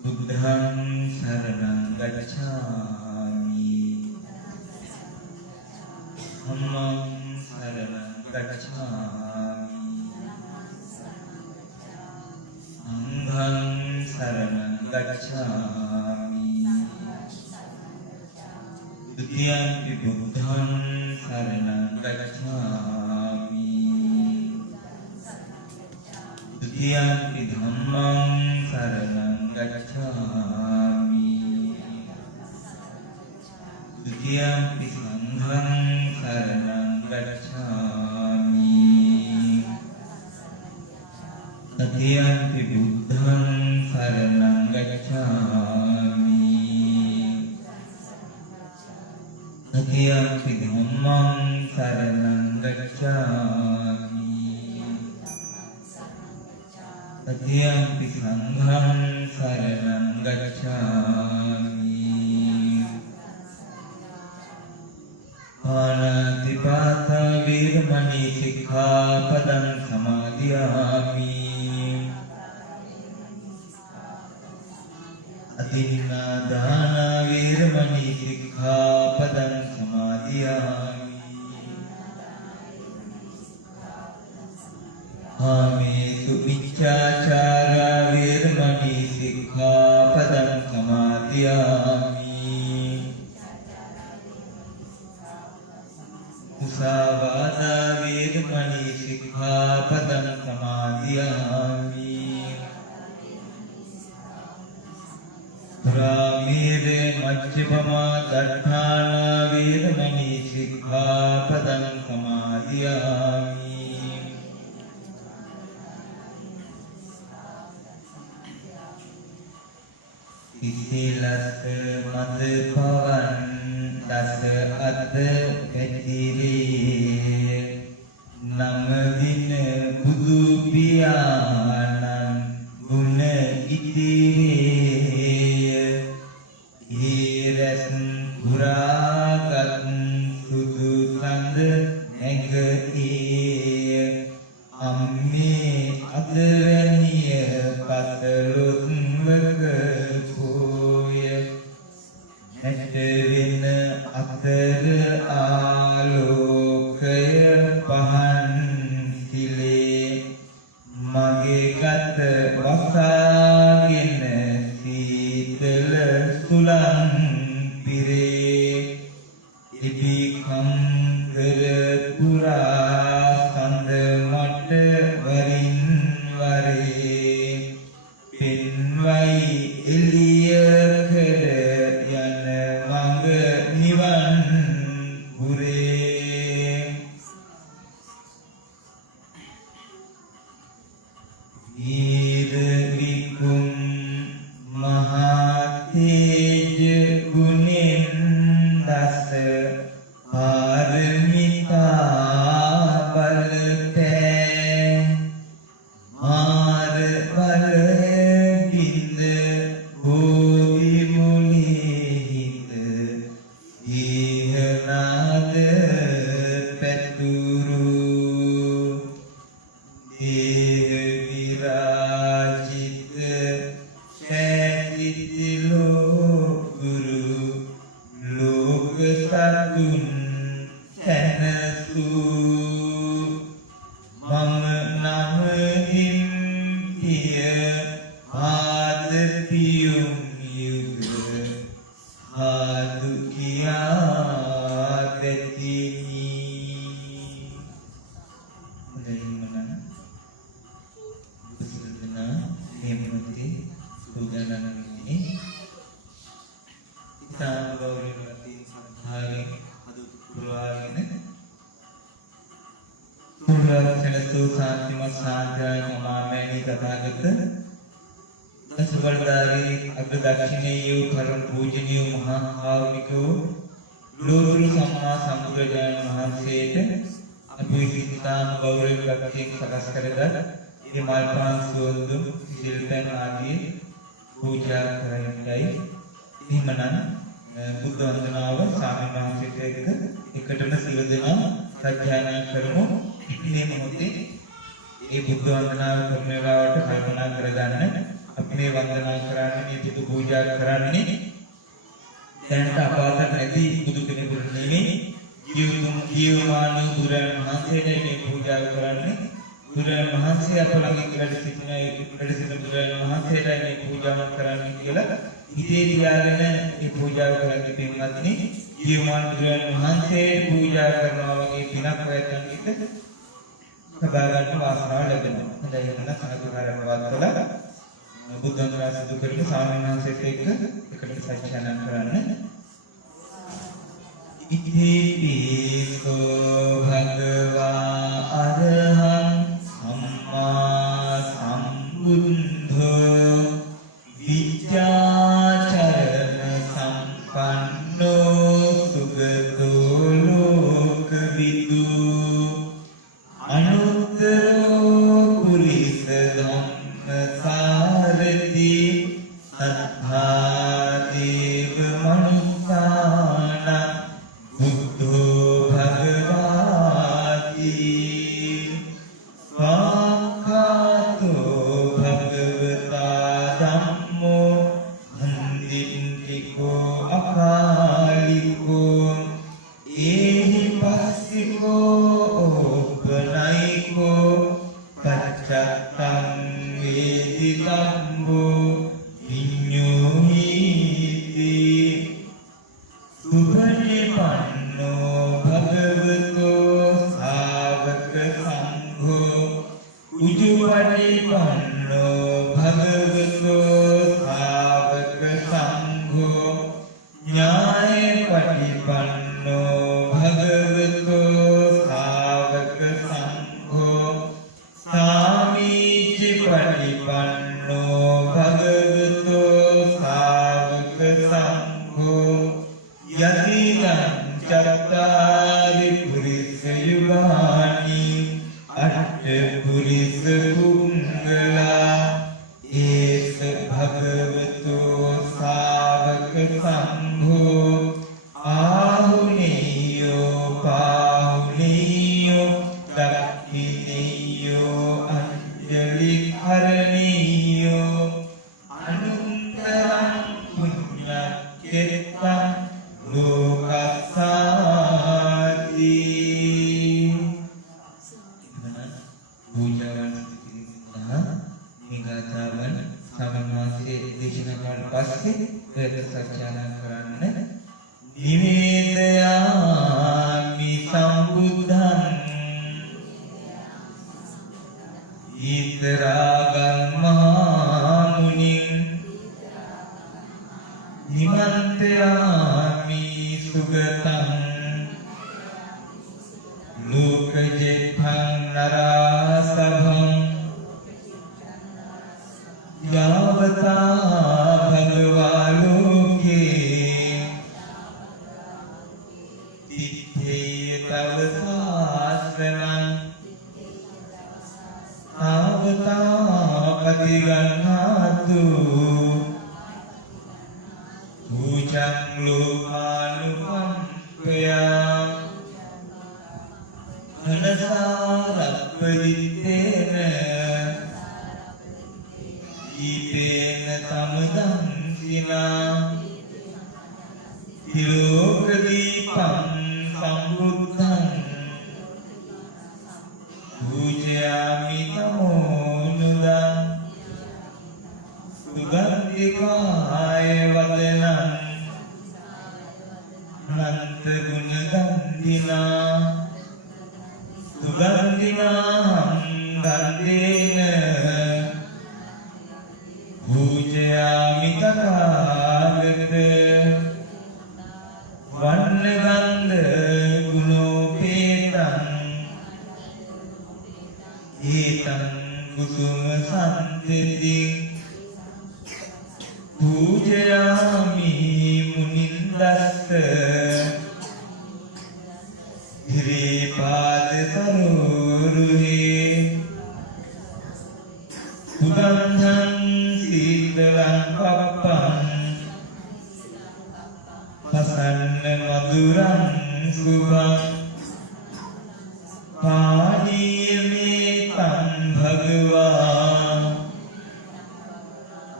Buddhang saranang gacchami. Dhammang saranang gacchami. Sanghang saranang gacchami. Dutiyampi buddhang saranang gacchami. Dutiyampi dhammang saranang gacchami. Dutiyampi sanghang saranang gacchami. Tatiyampi buddhang saranang gacchami. Tatiyampi dhammang saranang gacchami. Tatiyampi sanghang saranang gacchami. Panatipata virmani sikkhapadang samadhiyami. Adinādāna virmani sikkhapadang samadhiyami. Kāmesu miccācārā virmani sikkhapadang samadhiyami. Musāvādā virmani sikkhapadang samadhiyami. Turāmēre majjapamā daṭṭhānā virmani sikkhapadang samadhiyami. Sisilasa madhapavan dasa adha petire. Namadina budu piyanan guna itire. Iras guragat sudu sanda nega amme adavaniya patalut vagapoya. Netavina atar alokaya pahan sile. Mage gata vasagena sitala sulang pire. Ibikam kara pura sanda mata varin vare. Pinvai eliya kara yana manga nivan pure. Iravikum mahateja gunin dasa paramita balten. Mara balaginda bodhi mulihita. Ihanada peturu. Deha virajita saitilo guru. Loka satun sanasu. Mama nama impiya hadapiyum yuga. Hadu kiyagatini. Bagaimana? Bersama Hemati Sujanan ini kita berlatih hari berlalu. Tunggal senesu santi masada mamameni tathagata සුවල්දාරි අග්‍රදක්ෂිණේයෝ පරම පූජනීය මහා කාරුණිකෝ ලෝතුරු සම්මා සම්බුදුරජාණන් වහන්සේට අපි විසිතාම ගෞරව ගතියෙන් සකස් කරගත් මේ මල්පාන් සුවඳු සිල්පැන් ආදී පූජා කරන්නයි. එහෙමනම් බුද්ධ වන්දනාව ස්වාමීන් වහන්සේට එකටම සියලු දෙනා සත්‍යයනා කරමු. මේ මොහොතේ මේ බුද්ධ වන්දනාව කරන වෙලාවට කල්පනා කරගන්න අපි මේ වන්දනා කරන්නේ මේ බුදු පූජා කරන්නේ දැනට අපාත නැති බුදු කෙනෙකුට නෙමෙයි ජීවමාන බුදුරජාණන් වහන්සේට මේ පූජා කරන්නේ. බුදුරජාණන් වහන්සේ අප ළඟ වැඩ සිටින බුදුරජාණන් වහන්සේට මේ පූජාව කරන්නේ කියලා හිතේ තියාගෙන මේ පූජාව කරන්නේ පින්වත්නි. ජීවමාන බුදුරජාණන් වහන්සේට පූජා කරනවා වගේ පිනක් වැටෙන එක සබා ගන්න වාසනාව ලැබෙනවා. හොඳයි එහෙනම් සනතුකාරව වත්තලා බුද්ධ වන්දනා සිදු කරගෙන ස්වාමීන් වහන්සේට එකට සත්‍යයනා කරන්න. ඉතිපිසෝ භගවා අරහං සම්මා සම්බුද්ධෝ විචාචරණ සම්පන්නෝ සුගතෝ ලෝකවිදු අනුත්තරෝ පුරිස ධම්මසාරති සත්තාදේව මනුස්සාන බුද්ධෝ භගවාති ස්වාඛාතෝ භගවතා ධම්මෝ හන්දින්තිකෝ අකාලිකෝ ඒහි පස්සිකෝ ඕපනයිකෝ පච්චත්තං වේදිතම්බෝ විඤ්ඤෝහිති සුභනිපන්නෝ භගවතෝ සාවක සංඝෝ උජුපටිපන්නෝ භගවතෝ සාවක සංඝෝ ඥායපටිපන්නෝ භගවතෝ සාවක සංඝෝ සාමීචි පටිපන්නෝ භගවතෝ සාවක සංඝෝ යතිගං චත්තාරි පුරිස යුගානි අට්ඨ පුරිස කුංගලා ඒස භගවතෝ සාවක සංඝෝ ආහුනේයෝ පාහුනේයෝ දක්ඛිනේයෝ අංජලි කරණීයෝ අනුත්තරං පුඤ්ඤක්ඛෙත්තං ලෝකස්සාති. පූජාවන් සිටිනා නිගාතාවන් සමන්වාසේ දේශනා කරලා පස්සේ පෙර සත්‍යයනා කරන්න. නිවේදයාමි සම්බුද්ධං ඊතරාගං මහා මුනිං නිමන්තයාමි සුගතං ලෝකජෙත්තං නරාසභං යාවතා භගවා ලෝකේ තිත්තේ තව සාස්රණං තාවතා පතිගන්නාතු පූජං ලෝකානුකම්පයා අනසාරප්පදිත්තේන ඊතේන තමදං සිනා තිලෝකදීපං සම්බුද්ධං පූජයාමි නමෝ නුදං සුගන්ධිකාය වදනං නන්ත ගුණ ගන්ධිනා සුගන්ධිනාහං ගන්ධේන පූජයාමි තථාගත වන්නගන්ධ ගුණෝපේතං ඊතං කුසුම සම්තිති पूजयामि मुनिन्दस्त गिरिपाद सरोरुहे सुगन्धं शीतलं पप्पं प्रसन्न मधुरं शुभं पाणिमेतं भगवान्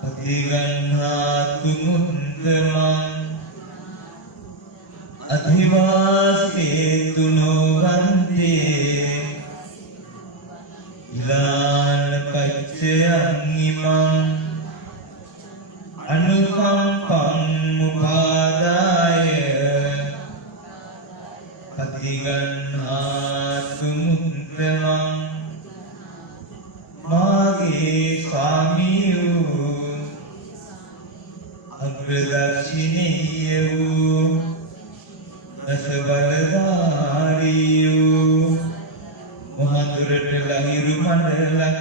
अधिगन्हातु मुत्तमम् अधिवासेतु नो वन्दे इलानपच्चयं इमम् अनुकम्पं मुपादाय अधिगन्हातु मुत्तमम् मागे स्वामियो अग्रदक्षिणेयो दशबलधारियो महादुरट लहिरु मंडलं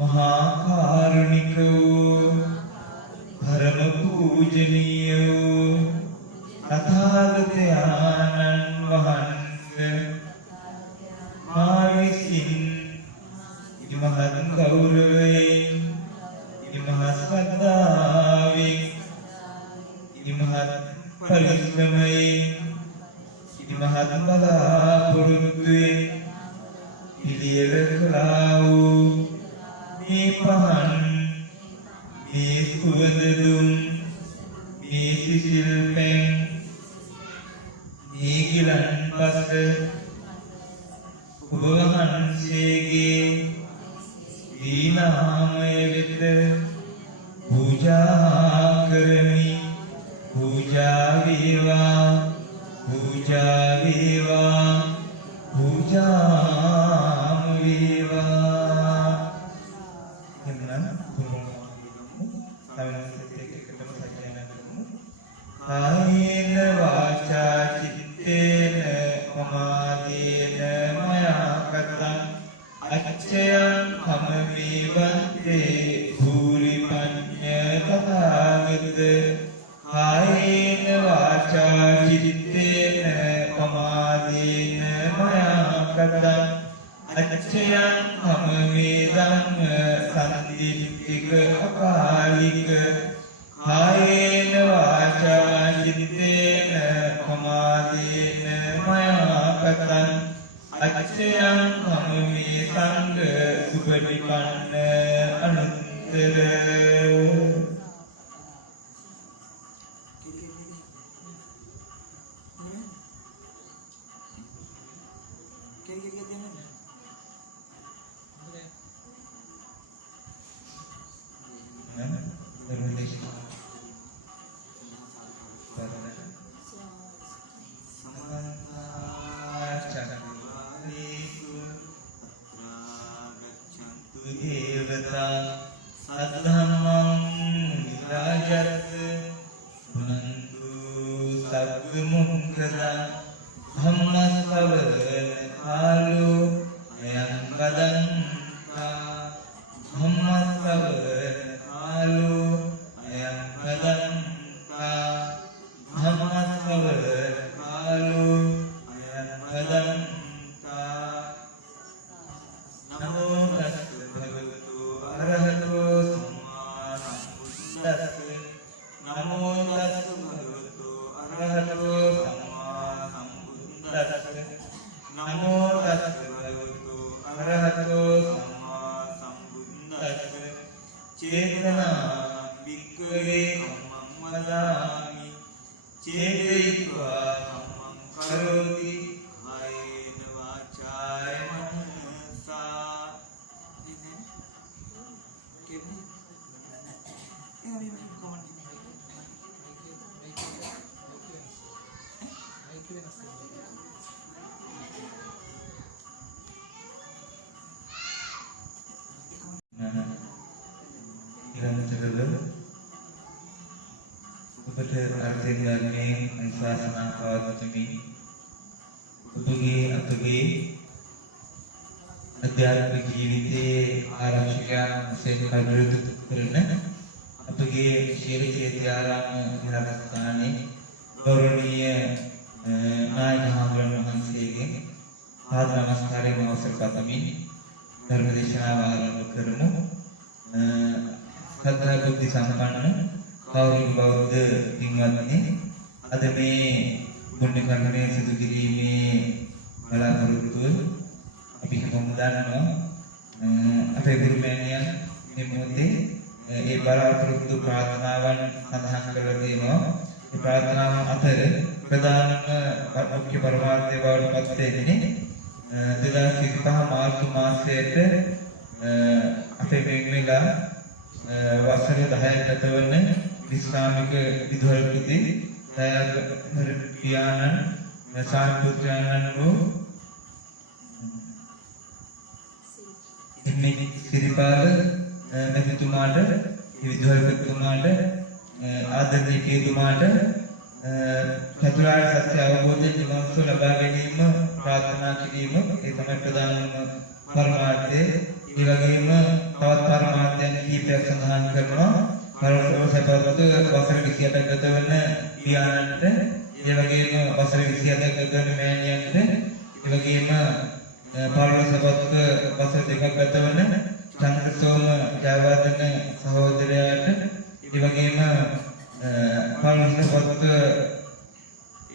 महाकारुणिको धर्म पूजनीयो तथागतयानन वहन्त माविसिन महत् गौरवेन महत्सद्दावेन महत् परिश्रमेन महत् बलापुरुत्वेन පිළියෙල කළා වූ මේ පහන් මේ සුවඳ දුම් මේ සිසිල් පැන් මේ ගිලන්පස ඔබ වහන්සේගේ දීනාමය වෙත පූජා කරමි पूजा विवा पूजा विवा पूजा विवा कितना कायेन वाचा चित्तेन प्रमादेन मया कृतं अच्छयं खमविवन्ते भूरि पञ्च तथागत कायेन वाचा चित्तेन प्रमादेन मया कृतं अच्छयं खमवेदं सन्दिट्ठिक अकालिक कायेन वाचा चित्तेन प्रमादेन मया कृतं अच्छयं खमवेदं सुपरिपन्न अनन्तर आध्यात्मिक जीविते आरक्षक දේශකයන් සේකරුතු කරන අපගේ ශීල චේතිආරාම විහාරස්ථානයේ ගෞරවනීය නායක හාමුදුරුවෝ වහන්සේගේ පාද නමස්කාරයෙන් අවසර පතමින් ධර්ම දේශනාව ආරම්භ කරමු. සත්‍ය බුද්ධ සම්පන්න කෞරව බෞද්ධ පින්වත්නි, අද මේ පුණ්‍ය කර්මයේ සිදු කිරීමේ බලාපොරොත්තුව අපි හැමෝම දන්නවා. අපේ ගුරුමෑණියන් මේ මොහොතේ ඒ බලාපොරොත්තු ප්‍රාර්ථනාවන් සඳහන් කරලා තියෙනවා. ඒ ප්‍රාර්ථනාවන් අතර ප්‍රධානම මුඛ්‍ය පරමාර්ථය බවට පත් වෙන්නේ 2025 මාර්තු මාසයේට අපේ මෙන්ගලා වසර 10ක් ගත වන විශ්‍රාමික විදුහල්පති දයාගර පියාණන් සාන්තුත්‍රාණන් වූ එන්නේ සිරිපාල නැතිතුමාට විදුහල්පතිතුමාට ආදරණීය කේතුමාට චතුරාර්ය සත්‍ය අවබෝධයෙන් නිවන්සුව ලබා ගැනීම ප්‍රාර්ථනා කිරීම ඒ තමයි ප්‍රධානම පරමාර්ථය. ඒ වගේම තවත් පරමාර්ථයන් කීපයක් සඳහන් කරනවා. පරලෝක සැපවත් වසර 27ක් ගත වන පියාණන්ට, ඒ වගේම වසර 27ක් ගත වන මෑණියන්ට, ඒ වගේම පරලෝක සැපවත් වසර 2ක් ගත වන චන්ද්‍රසෝම ජයවර්ධන සහෝදරයාට, ඒ වගේම පරලෝක සැපවත්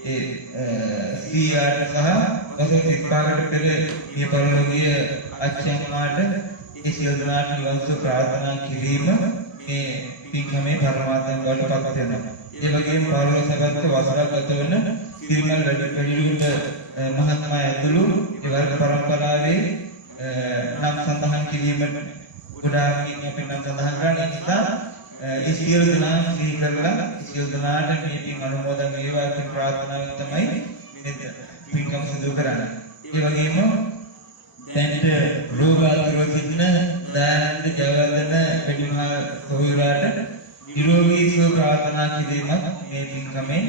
සීයාට සහ වසර 35කට පෙර මේ පරලෝකීය අච්චම්මාට ඒ සියලු දෙනාට නිවන්සුව ප්‍රාර්ථනා කිරීම මේ පින්කමේ පරමාර්ථයෙන් බවට පත් වෙනවා. ඒ වගේම පරලෝක සැපවත් වසරක් ගත වන සිරිමල් රජුට මහත්මයා ඇතුළු ඒ වර්ග පරම්පරාවේ නම් සඳහන් කිරීමට ගොඩාක් අපේ නම් සඳහන් කරන්නේ නිසා ඒ සියලු දෙනා සිහි කරලා සියලු දෙනාට මේ පින් අනුමෝදන් වේවා කියන ප්‍රාර්ථනාවෙන් තමයි මේ පින්කම සිදු කරන්නේ. ඒ වගේම දැන්ට රෝගාතුර සිටින දයානන්ද ජයවර්ධන වැඩිමහල් සොහොයුරාට නිරෝගී සුව ප්‍රාර්ථනා කිරීමත් මේ පින්කමේ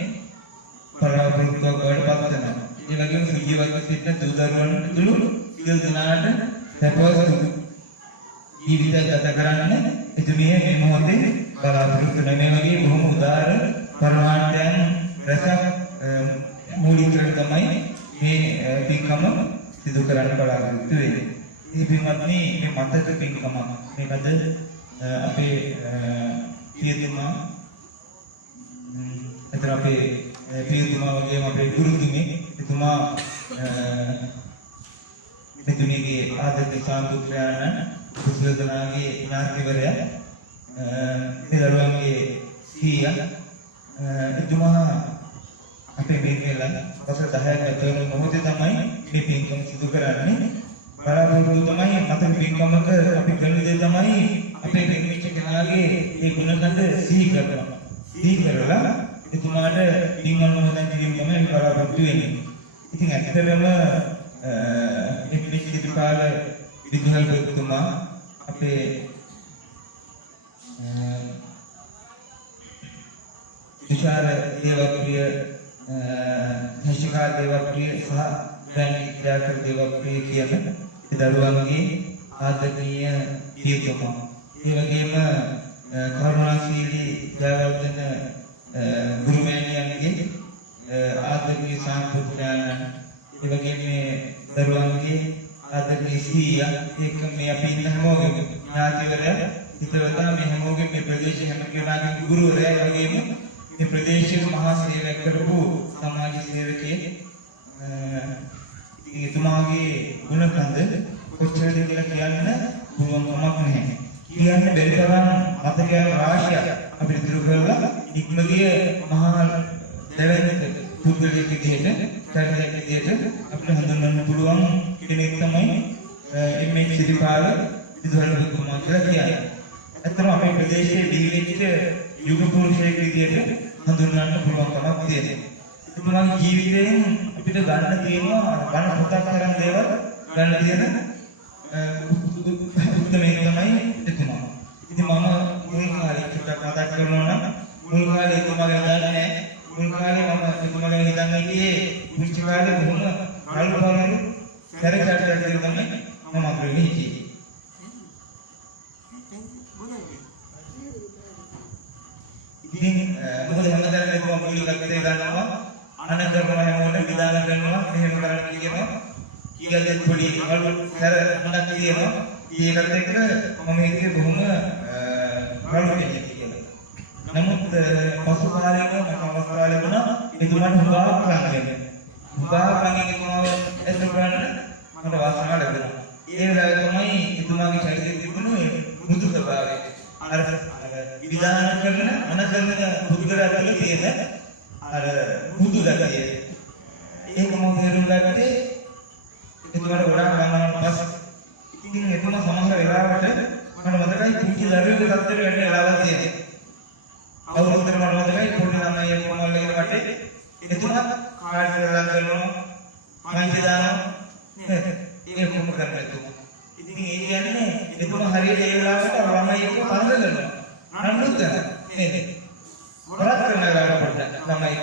පරාපෘත්තුවක් බවට පත් වෙනවා. ඒ වගේම සුජීවත්ව සිටින දූදරුවන් තුළු සියලු දෙනාට සැපවත් ජීවිත ගත කරන්න එතුමිය මේ මොහොතේ බලාපොරොත්තු වෙන මේ වගේ බොහොම උදාර පරමාර්ථයන් රසක් මූලික කරගෙන තමයි මේ පින්කම සිදු කරන්න බලාපොරොත්තු වෙන්නේ. මේ පින්වත්නි, මේ මතක පින්කම මේකද අපේ පියතුමා එතන අපේ පියතුමා වගේම අපේ ගුරුතුමී එතුමා මෙතුමියගේ ආදරේ සාන්තුත්‍රාණන් කුසලදනාගේ ඥාතිවරයා මේ දරුවන්ගේ සීයා එතුමා අපේ මේකෙලා වසර 10ක් ගත වෙන මොහොතේ තමයි මේ පින්කම සිදු කරන්නේ. බලාපොරොත්තු තමයි අපේ පින්කමක අපි කරන දේ තමයි අපේ පින්විච්ච කෙනාගේ ඒ ගුණකන්ද සිහි කරනවා. සිහි කරලා එතුමාට පින් අනුමෝදන් කිරීම තමයි බලාපොරොත්තු වෙන්නේ. ඉතින් ඇත්තටම මේ සිරිපාල විදුහල්පතිතුමා අපේ විචාර දේවප්‍රිය හේෂිකා දේවප්‍රිය සහ දැන් දේවප්‍රිය කියන දරුවන්ගේ ආදරණීය පියතුමා. ඒ වගේම කරුණාශීලී ජයවර්ධන ගුරුමෑණියන්ගේ ආදරණීය සාන්තුත්‍රාණන්, ඒ වගේම දරුවන්ගේ ආදරණීය සීයා, එක්ක මේ අපි ඉන්න හැමෝගෙම ඥාතිවරයා හිතවතා මේ හැමෝගෙම මේ ප්‍රදේශයේ හැම කෙනාගේම ගුරුවරයා, ඒ වගේම මේ ප්‍රදේශයේ මහා සේවයක් කරපු සමාජ සේවකයෙක් එතුමාගේ ගුණකන්ද කොච්චරද කියලා කියන්න පුළුවන් කමක් නැහැ. කියන්න බැරි තරම් මතකයන් රාශියක් අපිට ඉතුරු කරලා ඉක්මගිය මහා දෙවැනි පුද්ගලයෙක් විදිහට චරිතයක් විදිහට අපිට හඳුන්වන්න පුළුවන් කෙනෙක් තමයි එම්.එච්. සිරිපාල විදුහල්පතිතුමා කියලා කියන්නේ. ඇත්තටම අපේ ප්‍රදේශයේ දීවිච්ච යුග පුරුෂයෙක් විදිහට හඳුන්වන්න පුළුවන් කමක් තියෙනවා. එතුමාගේ ජීවිතයෙන් අපිට ගන්න තියෙනවා බණ පොතක් තරම් දේවල් ගන්න තියෙන උත්තරේ තමයි එතුමා. ඉතින් මම මුල් කාලේ චුට්ටක් මතක් කරනවා නම් මුල් කාලේ එතුමාගේ දන්නේ නැහැ. මුල් කාලේ මම එතුමාගේ හිතන්නේ ගියේ පුංචි කාලේ බොහොම අල්පවල සැරචාටයක් තමයි මම අපේ හිටියේ. ඉතින් මොකද හැමදාම ඒක මොකද ගත්තේ ගන්නවා අනකරම හැමෝටම විදාන කරනවා එහෙම කරන්න කියනවා කියලා පොඩි අලු සර හඳක් කියනවා ඒකට එක්ක මම හිතේ බොහොම ප්‍රමුඛයි කියලා. නමුත් පසු කාලයක මම අවස්ථාවල වුණා එතුමාට හුඟක් කරන්නේ. හුඟක් කරන්නේ කොහොමද එතකොට මට වාසනාව ලැබුණා. ඒ වෙලාවේ තමයි එතුමාගේ ශරීරයේ තිබුණේ මුදු ස්වභාවය. අර විදාන කරන අනකරන පුදුකරා කියලා තියෙන අර මුදු ගතිය. ඒක මම තේරුම් ගත්තේ එතුමාට ගොඩාක් ගමනක් පස්සේ. ඉතින් එතුමා සමහර වෙලාවට මට මතකයි පුංචි දරුවෙකුට අත්තර වෙන්න වෙලාවක් තියෙනවා. අවුරුද්දකට මට මතකයි පොඩි ළමයි කොමල්ලේ වටේ එතුමා කාඩ් කරලා කරනවා මයික් දානවා ඒක කොහොම කරන්නේ එතුමා. ඉතින් ඒ කියන්නේ එතුමා හරියට ඒ වෙලාවට ළමයි එක්ක පරද කරනවා. නඩුත් නේද? වරත් කරන වෙලාවට පොඩ්ඩක්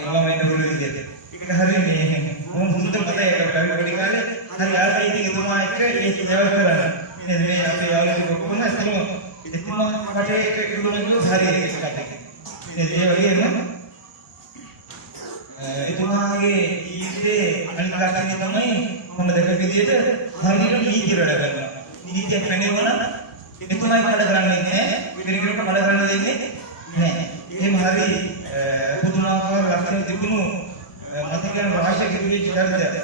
ළමයි නඩුළු විදියට. ඒක හරියනේ මොන හුදුට මතයි ඒකට පොඩි කාලේ හරි ආසයි ඉතින් එතුමා එක්ක ඒ සේවය කරනවා. නේද මේ අපේ යාළුවෝ කොහොමද එතුමා කටේ එක කිලෝමීටර් හරියට ඒකට. ඒ වගේම එතුමාගේ ජීවිතේ අනිත් ලක්ෂණය තමයි මම දැක විදිහට හරියට නීතිය වැඩ කරනවා. නීතියක් නැගෙවනම් එතුමායි වැඩ කරන්නේ නැහැ. විතරිකට වැඩ කරන්න දෙන්නේ නැහැ. එහෙම හරි පුදුමාකාර ලක්ෂණ තිබුණු මතකයන් රාශිය කිව්වේ චරිතය.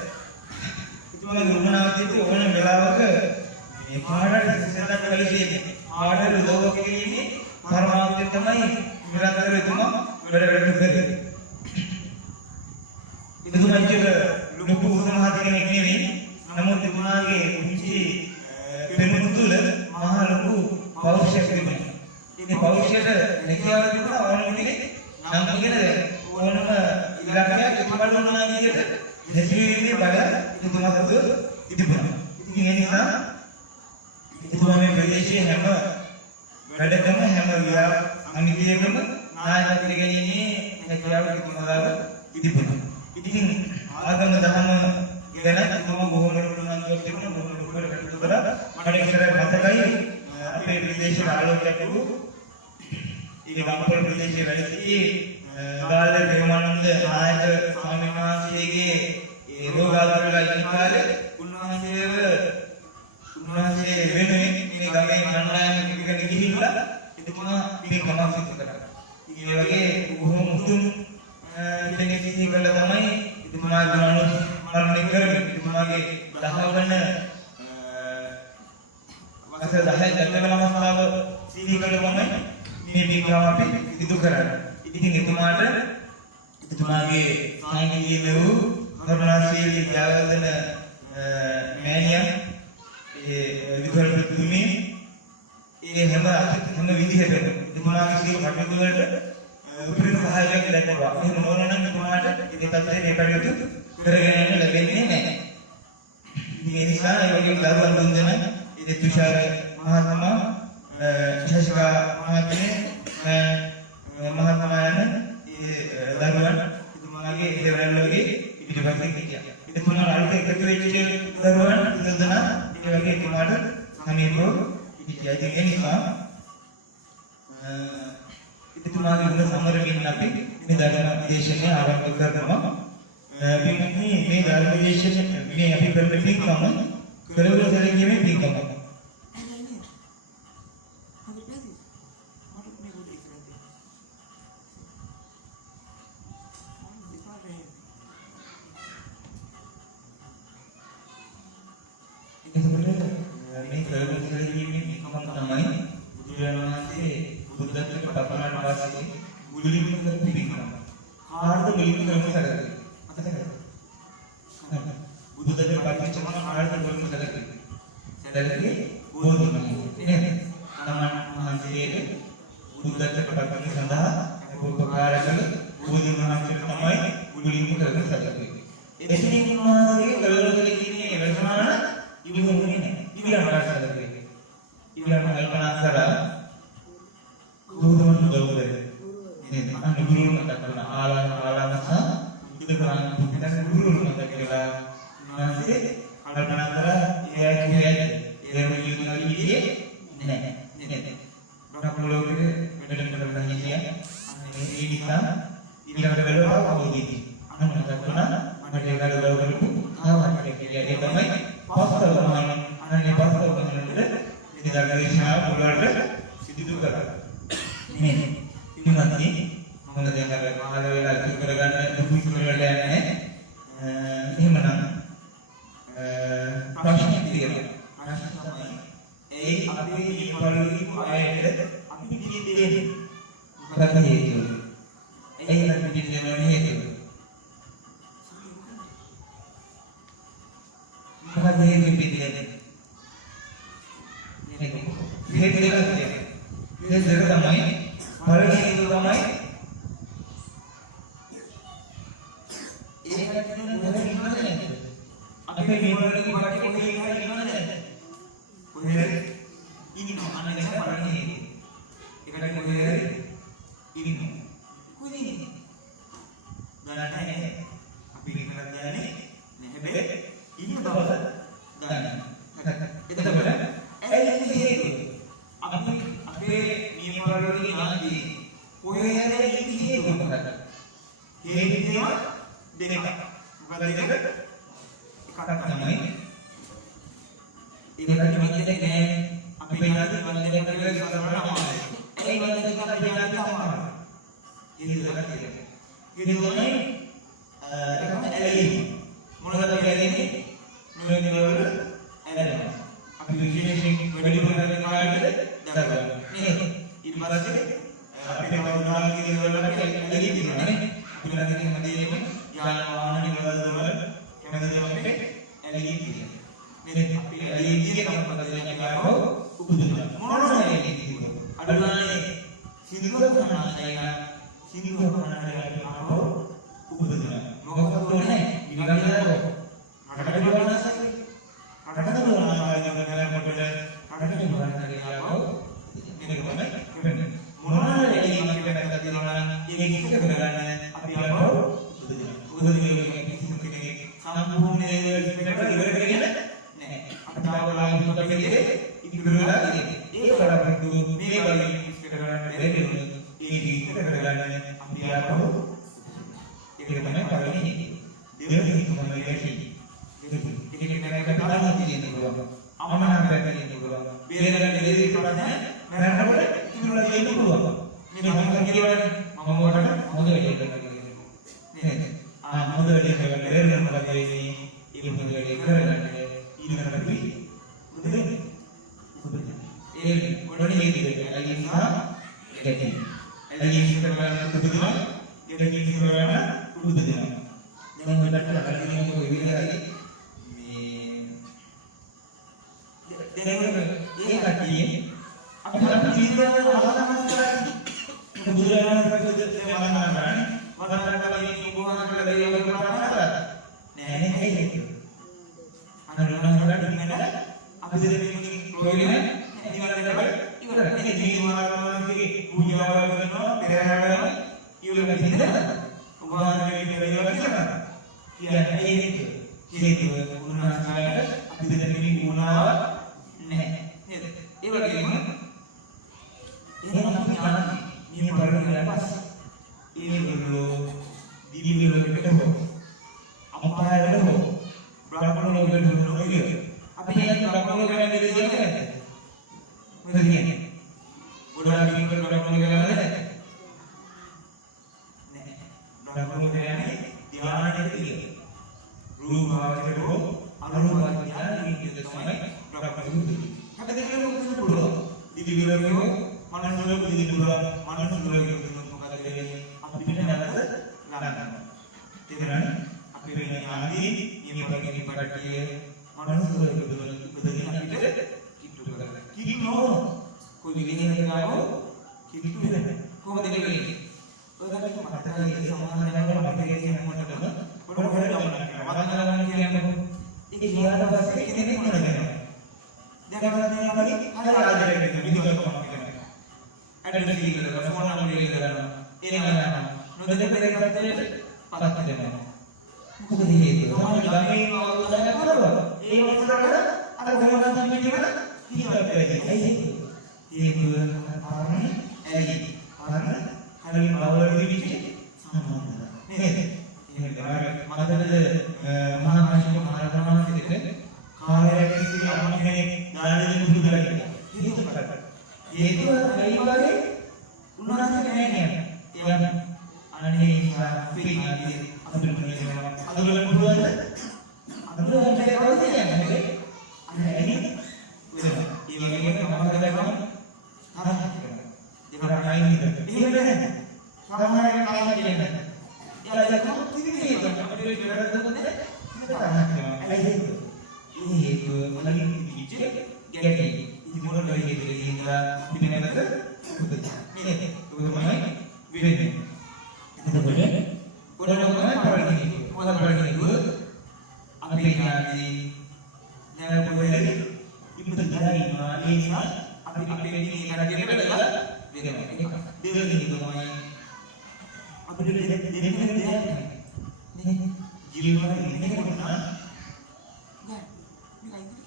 එතුමාගේ උමනාවකදී ඕනම වෙලාවක මේ පාඩට ඉස්සෙල්ලා කියලා කියන්නේ ආඩර උදව් කිරීමේ පරමාර්ථය තමයි නිරන්තර එතුමා වැඩ කරන්නේ. එතුමා ඉච්චක ලොකු උසමහත් කෙනෙක් නෙවෙයි. නමුත් එතුමාගේ පුංචි පෙනුම තුළ මහා ලොකු පෞරුෂයක් තිබුණා. මේ පෞරුෂයට නැකියාව තිබුණා ඕනම කෙනෙක් නම් කියන ඕනම ඉලක්කයක් එතුමාට ඕනම විදිහට හැසිරීමේ බල එතුමා සතු තිබුණා. ඉතින් ඒ නිසා එතුමා මේ ප්‍රදේශයේ හැම වැඩකම හැම අනිත්‍යකම නායකත්වය ගැනීමේ හැකියාව එතුමාට තිබුණා. ඉතින් ආගම දහම ගැන එතුමා බොහොම උනන්දුවක් තිබුණා. බොහොම ලොකුවට කටයුතු කළා. මට ඉස්සරහ මතකයි අපේ ප්‍රදේශයේ ආලෝකයක් වූ ඒ ගම්පොළ ප්‍රදේශයේ වැඩ සිටි ගාල්ල ප්‍රේමානන්ද නායක ස්වාමීන් වහන්සේගේ ඒ රෝගාතුරලා ඉන්න කාලේ උන්වහන්සේ වෙනුවෙන් මේ ගමේ කණ්ඩායම පිටකට ගිහිල්ලා එතුමා මේ ගමක් සිදු කරා. ඒ වගේ බොහොම උතුම් දෙන්නේ සිහි කළා තමයි එතුමාගේ මරණය කරගෙන එතුමාගේ 10 වන වසර 10 දක්වන අවස්ථාව සිහි කළා තමයි මේ පින්කම අපි සිදු කරන්නේ. ඉතින් එතුමාට එතුමාගේ සාංගිකීය වූ කරුණාශීලී ත්‍යාගවන්ත මෑණියන් ඒ විදුහල්පතිතුමී ඒ හැම විදිහටම එතුමාගේ සියලු කටයුතු වලට උපරිම සහායයක් ලැබෙනවා. එහෙම නොවනනම් එතුමාට ඒ තත්ත්වයේ මේ කටයුතු කරගෙන යන්න ලැබෙන්නේ නැහැ. ඒ නිසා ඒ වගේ දරුවන් දුන්දෙන ඒ තුෂාර මහත්මයා ශශිකා මහත්මිය මහත්මයා යන ඒ දරුවන් එතුමාගේ දෙවරල්ලෝගේ පිටිපස්සේ හිටියා. එතුමාට අලුත් එකතු වෙච්ච දරුවන් දෙදෙනා ඒ වගේ එතුමාට සමීපව හිටියා. ඒ නිසා එතුමාගේ ගුණ සමරමින් අපි මේ ධර්ම විදේශනය ආරම්භ කරනවා. මේ ධර්ම විදේශනය මේ අපි කරන පින්කම කරවල සැලකීමේ පින්කම. මේ කරවල සැලකීමේ පින්කම තමයි බුදුරජාණන් වහන්සේ බුද්ධත්වයට පත්වනාට පස්සේ මුලින්ම කරපු පින්කම. කාර්ද මුලින්ම කරපු සැලකීම. බුදුදහමේ පත්වෙච්ච මොන කාර්ද මුලින්ම සැලකීම. සැලකී බෝධිමය නේද? තමන් වහන්සේට බුද්ධත්වයට පත්වීම සඳහා උපකාර කළ බෝධිමහන්සේට තමයි මුලින්ම කරපු සැලකීම. එතනින් උන්වහන්සේගේ කරවල සැලකීමේ වැඩසටහන ඉවරුනේ නැහැ. ඊළඟට සැලකීම. ඊළඟ කල්පනා කරලා ගුරුතුමන් උදව්ද නේද? අන්න ගුරුතුමන් මතක් කරන ආලාමස ඉදකරන් පිටක ගුරුතුමන් මතක් කරලා ඊපස්සේ කල්පනා කරලා ඒ කියන්නේ ඒ වගේ නෑ නේද? බ්‍රහ්ම ලෝකෙක වැඩම කරලා හිටියා. මේ නිසා ඊළඟ වෙලාවට අවදීදී අන්න මතක් වුණා මට ඒක ගලව කරපු ආවර්තනය කියලා. ඒ තමයි පස්තව ගමන. අනේ පස්තව ගමනට ඉඳගරිෂා මුලට සිදු කරා. මේ ඉන්නත් මම දැන් අර කාල වේලා ඉතුරු කරගන්න දුක් වලට යන්නේ. එහෙමනම් ප්‍රශ්න තියෙනවා. ප්‍රශ්න තමයි ඒ අපි මේ පරිදි ආයතන අපි පිළිදෙන්නේ මොකක්ද හේතුව? ඒ අපි පිළිදෙන්නේ හේතුව. මොකක්ද හේතුව පිළිදෙන්නේ? හේතුව තමයි පරිදි තමයි අපේ මේවලගේ පිටේ කොහේ හරි ඉන්නවද නැද්ද? කොහේ හරි ඉන්නවා. අන්න ඒක බලන්නේ. ඒකට කොහේ හරි ඉන්නවා. කොහේ ඉන්නේ? ගණන් නැහැ. අපි ඉන්නකම් දන්නේ නැහැ. හැබැයි ඉන්න බව දන්නවා. එතකොට ඇයි හේතුව? අපි අපේ මේවලගේ නාදී කොහේ හරි ඉන්නේ හේතුව මොකක්ද? හේතුව දෙකක්. මොකද දෙක? එකක් තමයි ඒකට විදිහට නෑ අපේ නාදී වන්දනය කරලා ඉස්සරහට ආවයි. ඒ වන්දනය කරලා අපේ නාදී තමයි. ඒක දෙකක් තියෙනවා. ඒක තමයි එකම ඇලීම. මොනවද කියන්නේ? නුවණවල ඇලෙනවා. අපි විශේෂයෙන් වැඩිපුර කරන කාලෙට දරනවා. නේද? ඊට පස්සේ අපිට වුණා කියන වලට ඇලී තියෙනවා නේ. අපි ළඟදී හැමදේම යාන වාහන නිවල් වල හැමදේම අපිට ඇලී තියෙනවා. නේද? අපි ඇලී තියෙන කම්පදයන්ව උපදිනවා. මොනවද ඇලී තියෙන්නේ? අඩුවානේ සිංහල කනාසයන සිංහල කනාසයන අපෝ උපදිනවා. මොකක්ද උනේ? විගණනවල හඩකට බලනසයි. හඩකට බලනසයි කරනකොට හඩකට බලනසයි ආවෝ මේක තමයි මොනවද ඇලී කියන එක තියෙනවා නම් ඒක ඉක්ක කරගන්න අපි ආවෝ උපදිනවා. කිසිම කෙනෙක් සම්පූර්ණ ඉවර කරගෙන නැහැ. අපිට ආවලාගෙන ඉන්නේ ඉක්කරලා ඉන්නේ. ඒ වලට මේ වලින් ඉස්ක කරගන්න බැරි ඒක ඉස්ක කරගන්න අපි ආවෝ ඒක තමයි කරන්නේ. දෙවෙනි තමයි ඇටි. ඒක කෙනෙක්ට කතාවක් තියෙන්න පුළුවන්. අමනාපයක් තියෙන්න පුළුවන්. බේරගන්න දෙවි ප්‍රශ්න මරනකොට ඉතුරුලා තියෙන්න පුළුවන්. මේ මම කියවනේ මම මොකට හොඳ වෙලෙ කරනවා නේද? හොඳ වෙලෙ කරලා බේරගන්න මොකද වෙන්නේ? ඒක හොඳ වෙලෙ කරගන්න ඊළඟට අපි ඒ වඩේ හේතුව ඇලීමා ගැටි. ඇලීම කරලා උපදිනවා. ගැටි කරලා උපදිනවා. දැන් ඔයාලට අරගෙන යන විදිහයි දැන් ඒ කටියේ අපිට ජීවිතවල ආදානස් කරන්නේ බුදුරජාණන් වහන්සේ වදනා කරන්නේ වදනා කලින් උපවාස කළ දේවල් කරනවා නෑ නේ ඒක අනුරණන් වලට ඉන්නද අපි දෙන්නේ ප්‍රෝග්‍රෑම් ඉවරයි ඉවරයි ජීවමානයේ පූජාවල් කරනවා පෙරහැර කරනවා ඉවරයි නේද උපවාසයේ දේවල් කරනවා කියන්නේ හේතුව උන්වහන්සේලාට අපි දෙන්නේ ගුණාව නැහැ නේද? ඒ වගේම එහෙනම් අපි ආන්නේ මේ පරිණාමයෙන් පස්සේ ඒගොල්ලෝ දිව්‍ය ලෝකෙට හෝ අපායට හෝ බ්‍රහ්ම ලෝකෙට නොගිය අපි යන්නේ බ්‍රහ්ම ලෝකෙට යන්නේ නැහැ. මොකද කියන්නේ? ගොඩාක් විතර බ්‍රහ්ම ලෝකෙට යන්නේ නැහැ. බ්‍රහ්ම ලෝකෙට යන්නේ ධ්‍යානයේ තියෙන රූප භාවයට හෝ අනුරූප ඥානයේ තමයි බ්‍රහ්ම ලෝකෙ. හැබැයි මොකද පුළුවන්? දිව්‍ය ලෝකෙ හෝ මනුස්ස ලෝකෙ දිවි පුළුවන්. මනුස්ස ලෝකෙ මොකද වෙන්නේ? අපිට නැවත ගන්නවා. තේරෙනවද? අපි වෙන ආදී මේ වගේ කට්ටිය මනුස්ස ලෝකෙ ඉපදෙන අපිට කිට්ටු කරගන්න. කිට්ටු කොයි විදිහකට ගාවෝ කිට්ටු වෙන්නේ. කොහොමද වෙන්නේ? ඔයගොල්ලෝ මතකයි සමාන කරලා මතකයි කියනකොටම පොඩ පොඩ ගමනක් කරනවා. වදනගන්න කියන්නේ ඒක ගියාට පස්සේ කෙනෙක් මොනද කරන්නේ? දැන් ගන්න අපි හරි ආදරයෙන් විදිහට කරනවා. ඇඩ්‍රස් එක කරනවා, ෆෝන් නම්බර් එක කරනවා. එනවා. නොදෙක පෙරේ කරද්දී පතක් දෙනවා. මොකද හේතුව? තමයි ගමේ අවුරුද්දක් කරනවා. ඒ වසරකට අර ගමනක් පිටිවල හිතවත් වෙයි. හේතුව කාරණේ ඇයි? කාරණේ කලින් බවවල විදිහට සම්බන්ධයි නේද? එහෙනම් මතකද මහා කාශ්‍යප මහ රහතන් වහන්සේට කාර්යයක් ඉස්සෙල්ලා අම්ම කෙනෙක් දාන දෙන්න පුදු කරලා කියලා. හේතුව මේ වගේ උන්වහන්සේ නෑ නේද? අනේ පිළිගන්නේ අඳුරන්නේ අඳුරන්න පුළුවන්ද? අඳුරන්න කවුද කියන්නේ? අනේ ඒ වගේ කමකට දැක්කම හරි දෙකක් නයි නේද? එහෙම නේද? සමහර කාලයක් කියන්නේ. යාලා දැක්කම පිළිගන්නේ අපිට විතරක් දුන්නේ ඒ හේතුව මොනකින් කිච්චේ ගැටේ. ඉතින් මොන ලෝකෙ ඉඳලා පිටිනකට පුදුද නේද? ඒක තමයි වෙන්නේ. එතකොට කොරෝනා පරිණිතිය මොකද පරිණිතිය අපේ ඥාති ඥාන පොළේ ඉපදලා ඉන්නවා ඒ නිසා අපි අපේ දිනේ කරගෙන වැඩලා වෙනවා ඒක දෙවෙනි තමයි අපිට දෙන්නේ දෙයක් නේ ජීවිතේ ඉන්නේ කොහොමද නෑ මේ ලයින්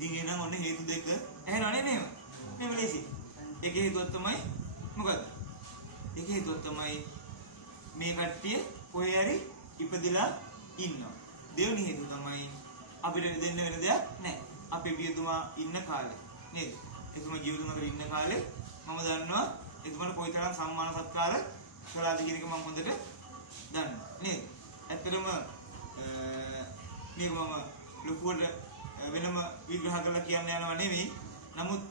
ඉතින් එනං ඔන්න හේතු දෙක ඇහෙනවනේ මේව. මේව ලේසි. එකේ හේතුව තමයි මොකද්ද? එකේ හේතුව තමයි මේ කට්ටිය කොහේ හරි ඉපදිලා ඉන්නවා. දෙවෙනි හේතුව තමයි අපිට දෙන්න වෙන දෙයක් නැහැ. අපේ පියතුමා ඉන්න කාලේ නේද? එතුමා ජීවිත මතර ඉන්න කාලේ මම දන්නවා එතුමාට කොයිතරම් සම්මාන සත්කාර කළාද කියන එක මම හොඳට දන්නවා නේද? ඇත්තටම මේක මම ලොකුවට වෙනම විග්‍රහ කරලා කියන්න යනවා නෙවෙයි. නමුත්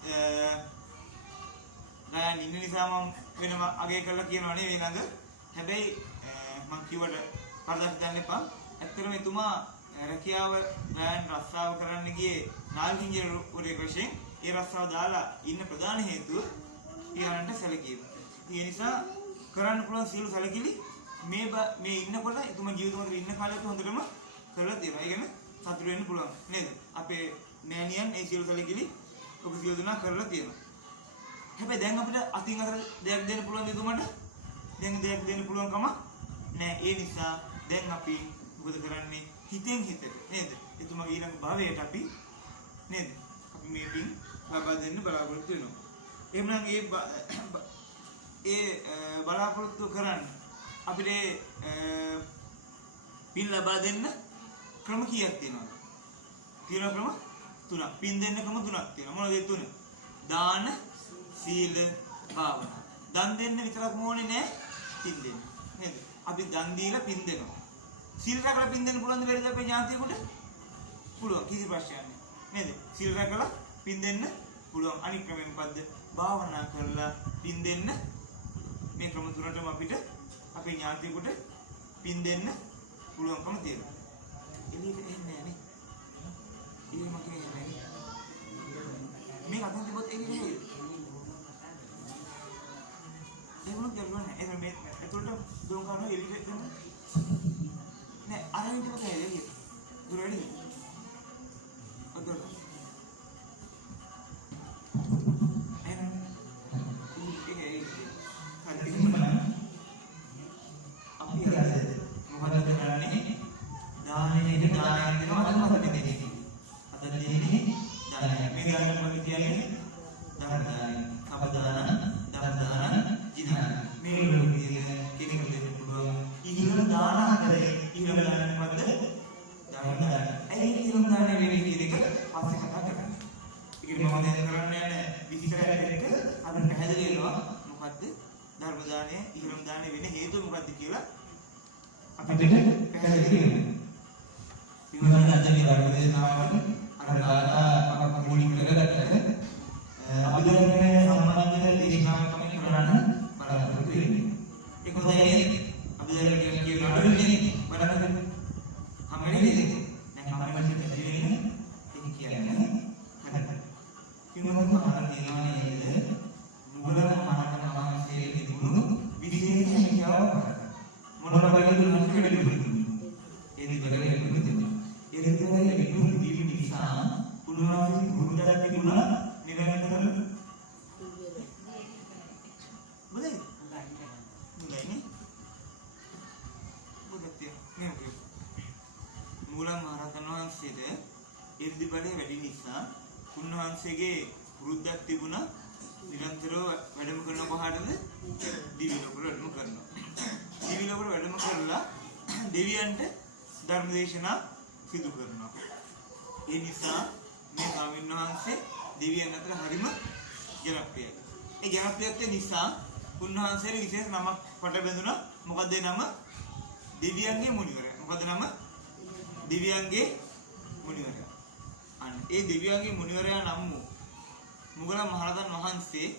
ගයන් ඉන්න නිසා මම වෙනම අගය කරලා කියනවා නෙවෙයි නේද? හැබැයි මම කිව්වට පරදක් ගන්න එපා. ඇත්තටම එතුමා රැකියාව ගයන් රස්සාව කරන්න ගියේ නාල්කින්ජරුවරයෙක් වශයෙන් ඒ රස්සාව දාලා ඉන්න ප්‍රධාන හේතුව පියාණන්ට සැලකීම. ඒ නිසා කරන්න පුළුවන් සියලු සැලකිලි මේ ඉන්නකොට එතුමා ජීවිතවල ඉන්න කාලෙත් හොඳටම කරලා තියෙනවා. ඒ කියන්නේ සතුට වෙන්න පුළුවන් නේද? අපේ මෑණියන් ඒ සියලු සැලකිලි ඔබ සියලු දෙනා කරලා තියෙනවා. හැබැයි දැන් අපිට අතින් අතට දෙයක් දෙන්න පුළුවන් එතුමාට දැන් දෙයක් දෙන්න පුළුවන් කම නෑ. ඒ නිසා දැන් අපි මොකද කරන්නේ? හිතෙන් හිතට නේද? එතුමාගේ ඊළඟ භවයට අපි නේද? අපි මේ පින් ලබා දෙන්න බලාපොරොත්තු වෙනවා. එහෙනම් ඒ බලාපොරොත්තු කරන්න අපිට පින් ලබා දෙන්න ක්‍රම කීයක් තියෙනවද? තියෙන ක්‍රම තුනක්. පින් දෙන්න ක්‍රම තුනක් තියෙනවා. මොනවද ඒ තුන? දාන, සීල, භාවනා. දන් දෙන්න විතරක් ඕනේ නෑ පින් දෙන්න. නේද? අපි දන් දීලා පින් දෙනවා. සීල් රැකලා පින් දෙන්න පුළුවන්ද බැරිද අපේ ඥාතියෙකුට? පුළුවන්. කිසි ප්‍රශ්නයක් නෑ. නේද? සීල් රැකලා පින් දෙන්න පුළුවන්. අනිත් ක්‍රමය මොකද්ද? භාවනා කරලා පින් දෙන්න. මේ ක්‍රම තුනටම අපිට අපේ ඥාතියෙකුට පින් දෙන්න පුළුවන්කම තියෙනවා. එළියට එන්නේ නැහැ නේ. ඉතින් මම කියන්නේ මේ අතෙන් තිබොත් එන්නේ නැහැ. ඒගොල්ලෝ ගල්වන්නේ නැහැ. ඒක මේ ඒතකොට දුම් කරනවා එළියට දෙන්න. නෑ අරින් තිබොත් එළියට. දුර වැඩි. අතන. මුගලන් මහරහතන් වහන්සේට 이르දි බලය වැඩි නිසා උන්වහන්සේගේ වෘද්ධක් තිබුණා නිරන්තරව වැඩම කරන කොහාටද දිවි ලෝකවල වැඩම කරනවා. දිවි ලෝකවල වැඩම කරලා දෙවියන්ට ධර්ම දේශනා සිදු කරනවා. ඒ නිසා මේ ස්වාමීන් වහන්සේ දෙවියන් අතර හරිම ජනප්‍රියයි. ඒ ජනප්‍රියත්වය නිසා උන්වහන්සේට විශේෂ නමක් පට බැඳුණා. මොකද ඒ නම දෙවියන්ගේ මුනිවරයා. මොකද නම දෙවියන්ගේ මුනිවරයා. අන්න ඒ දෙවියන්ගේ මුනිවරයා නම් වූ මුගලන් මහරහතන් වහන්සේ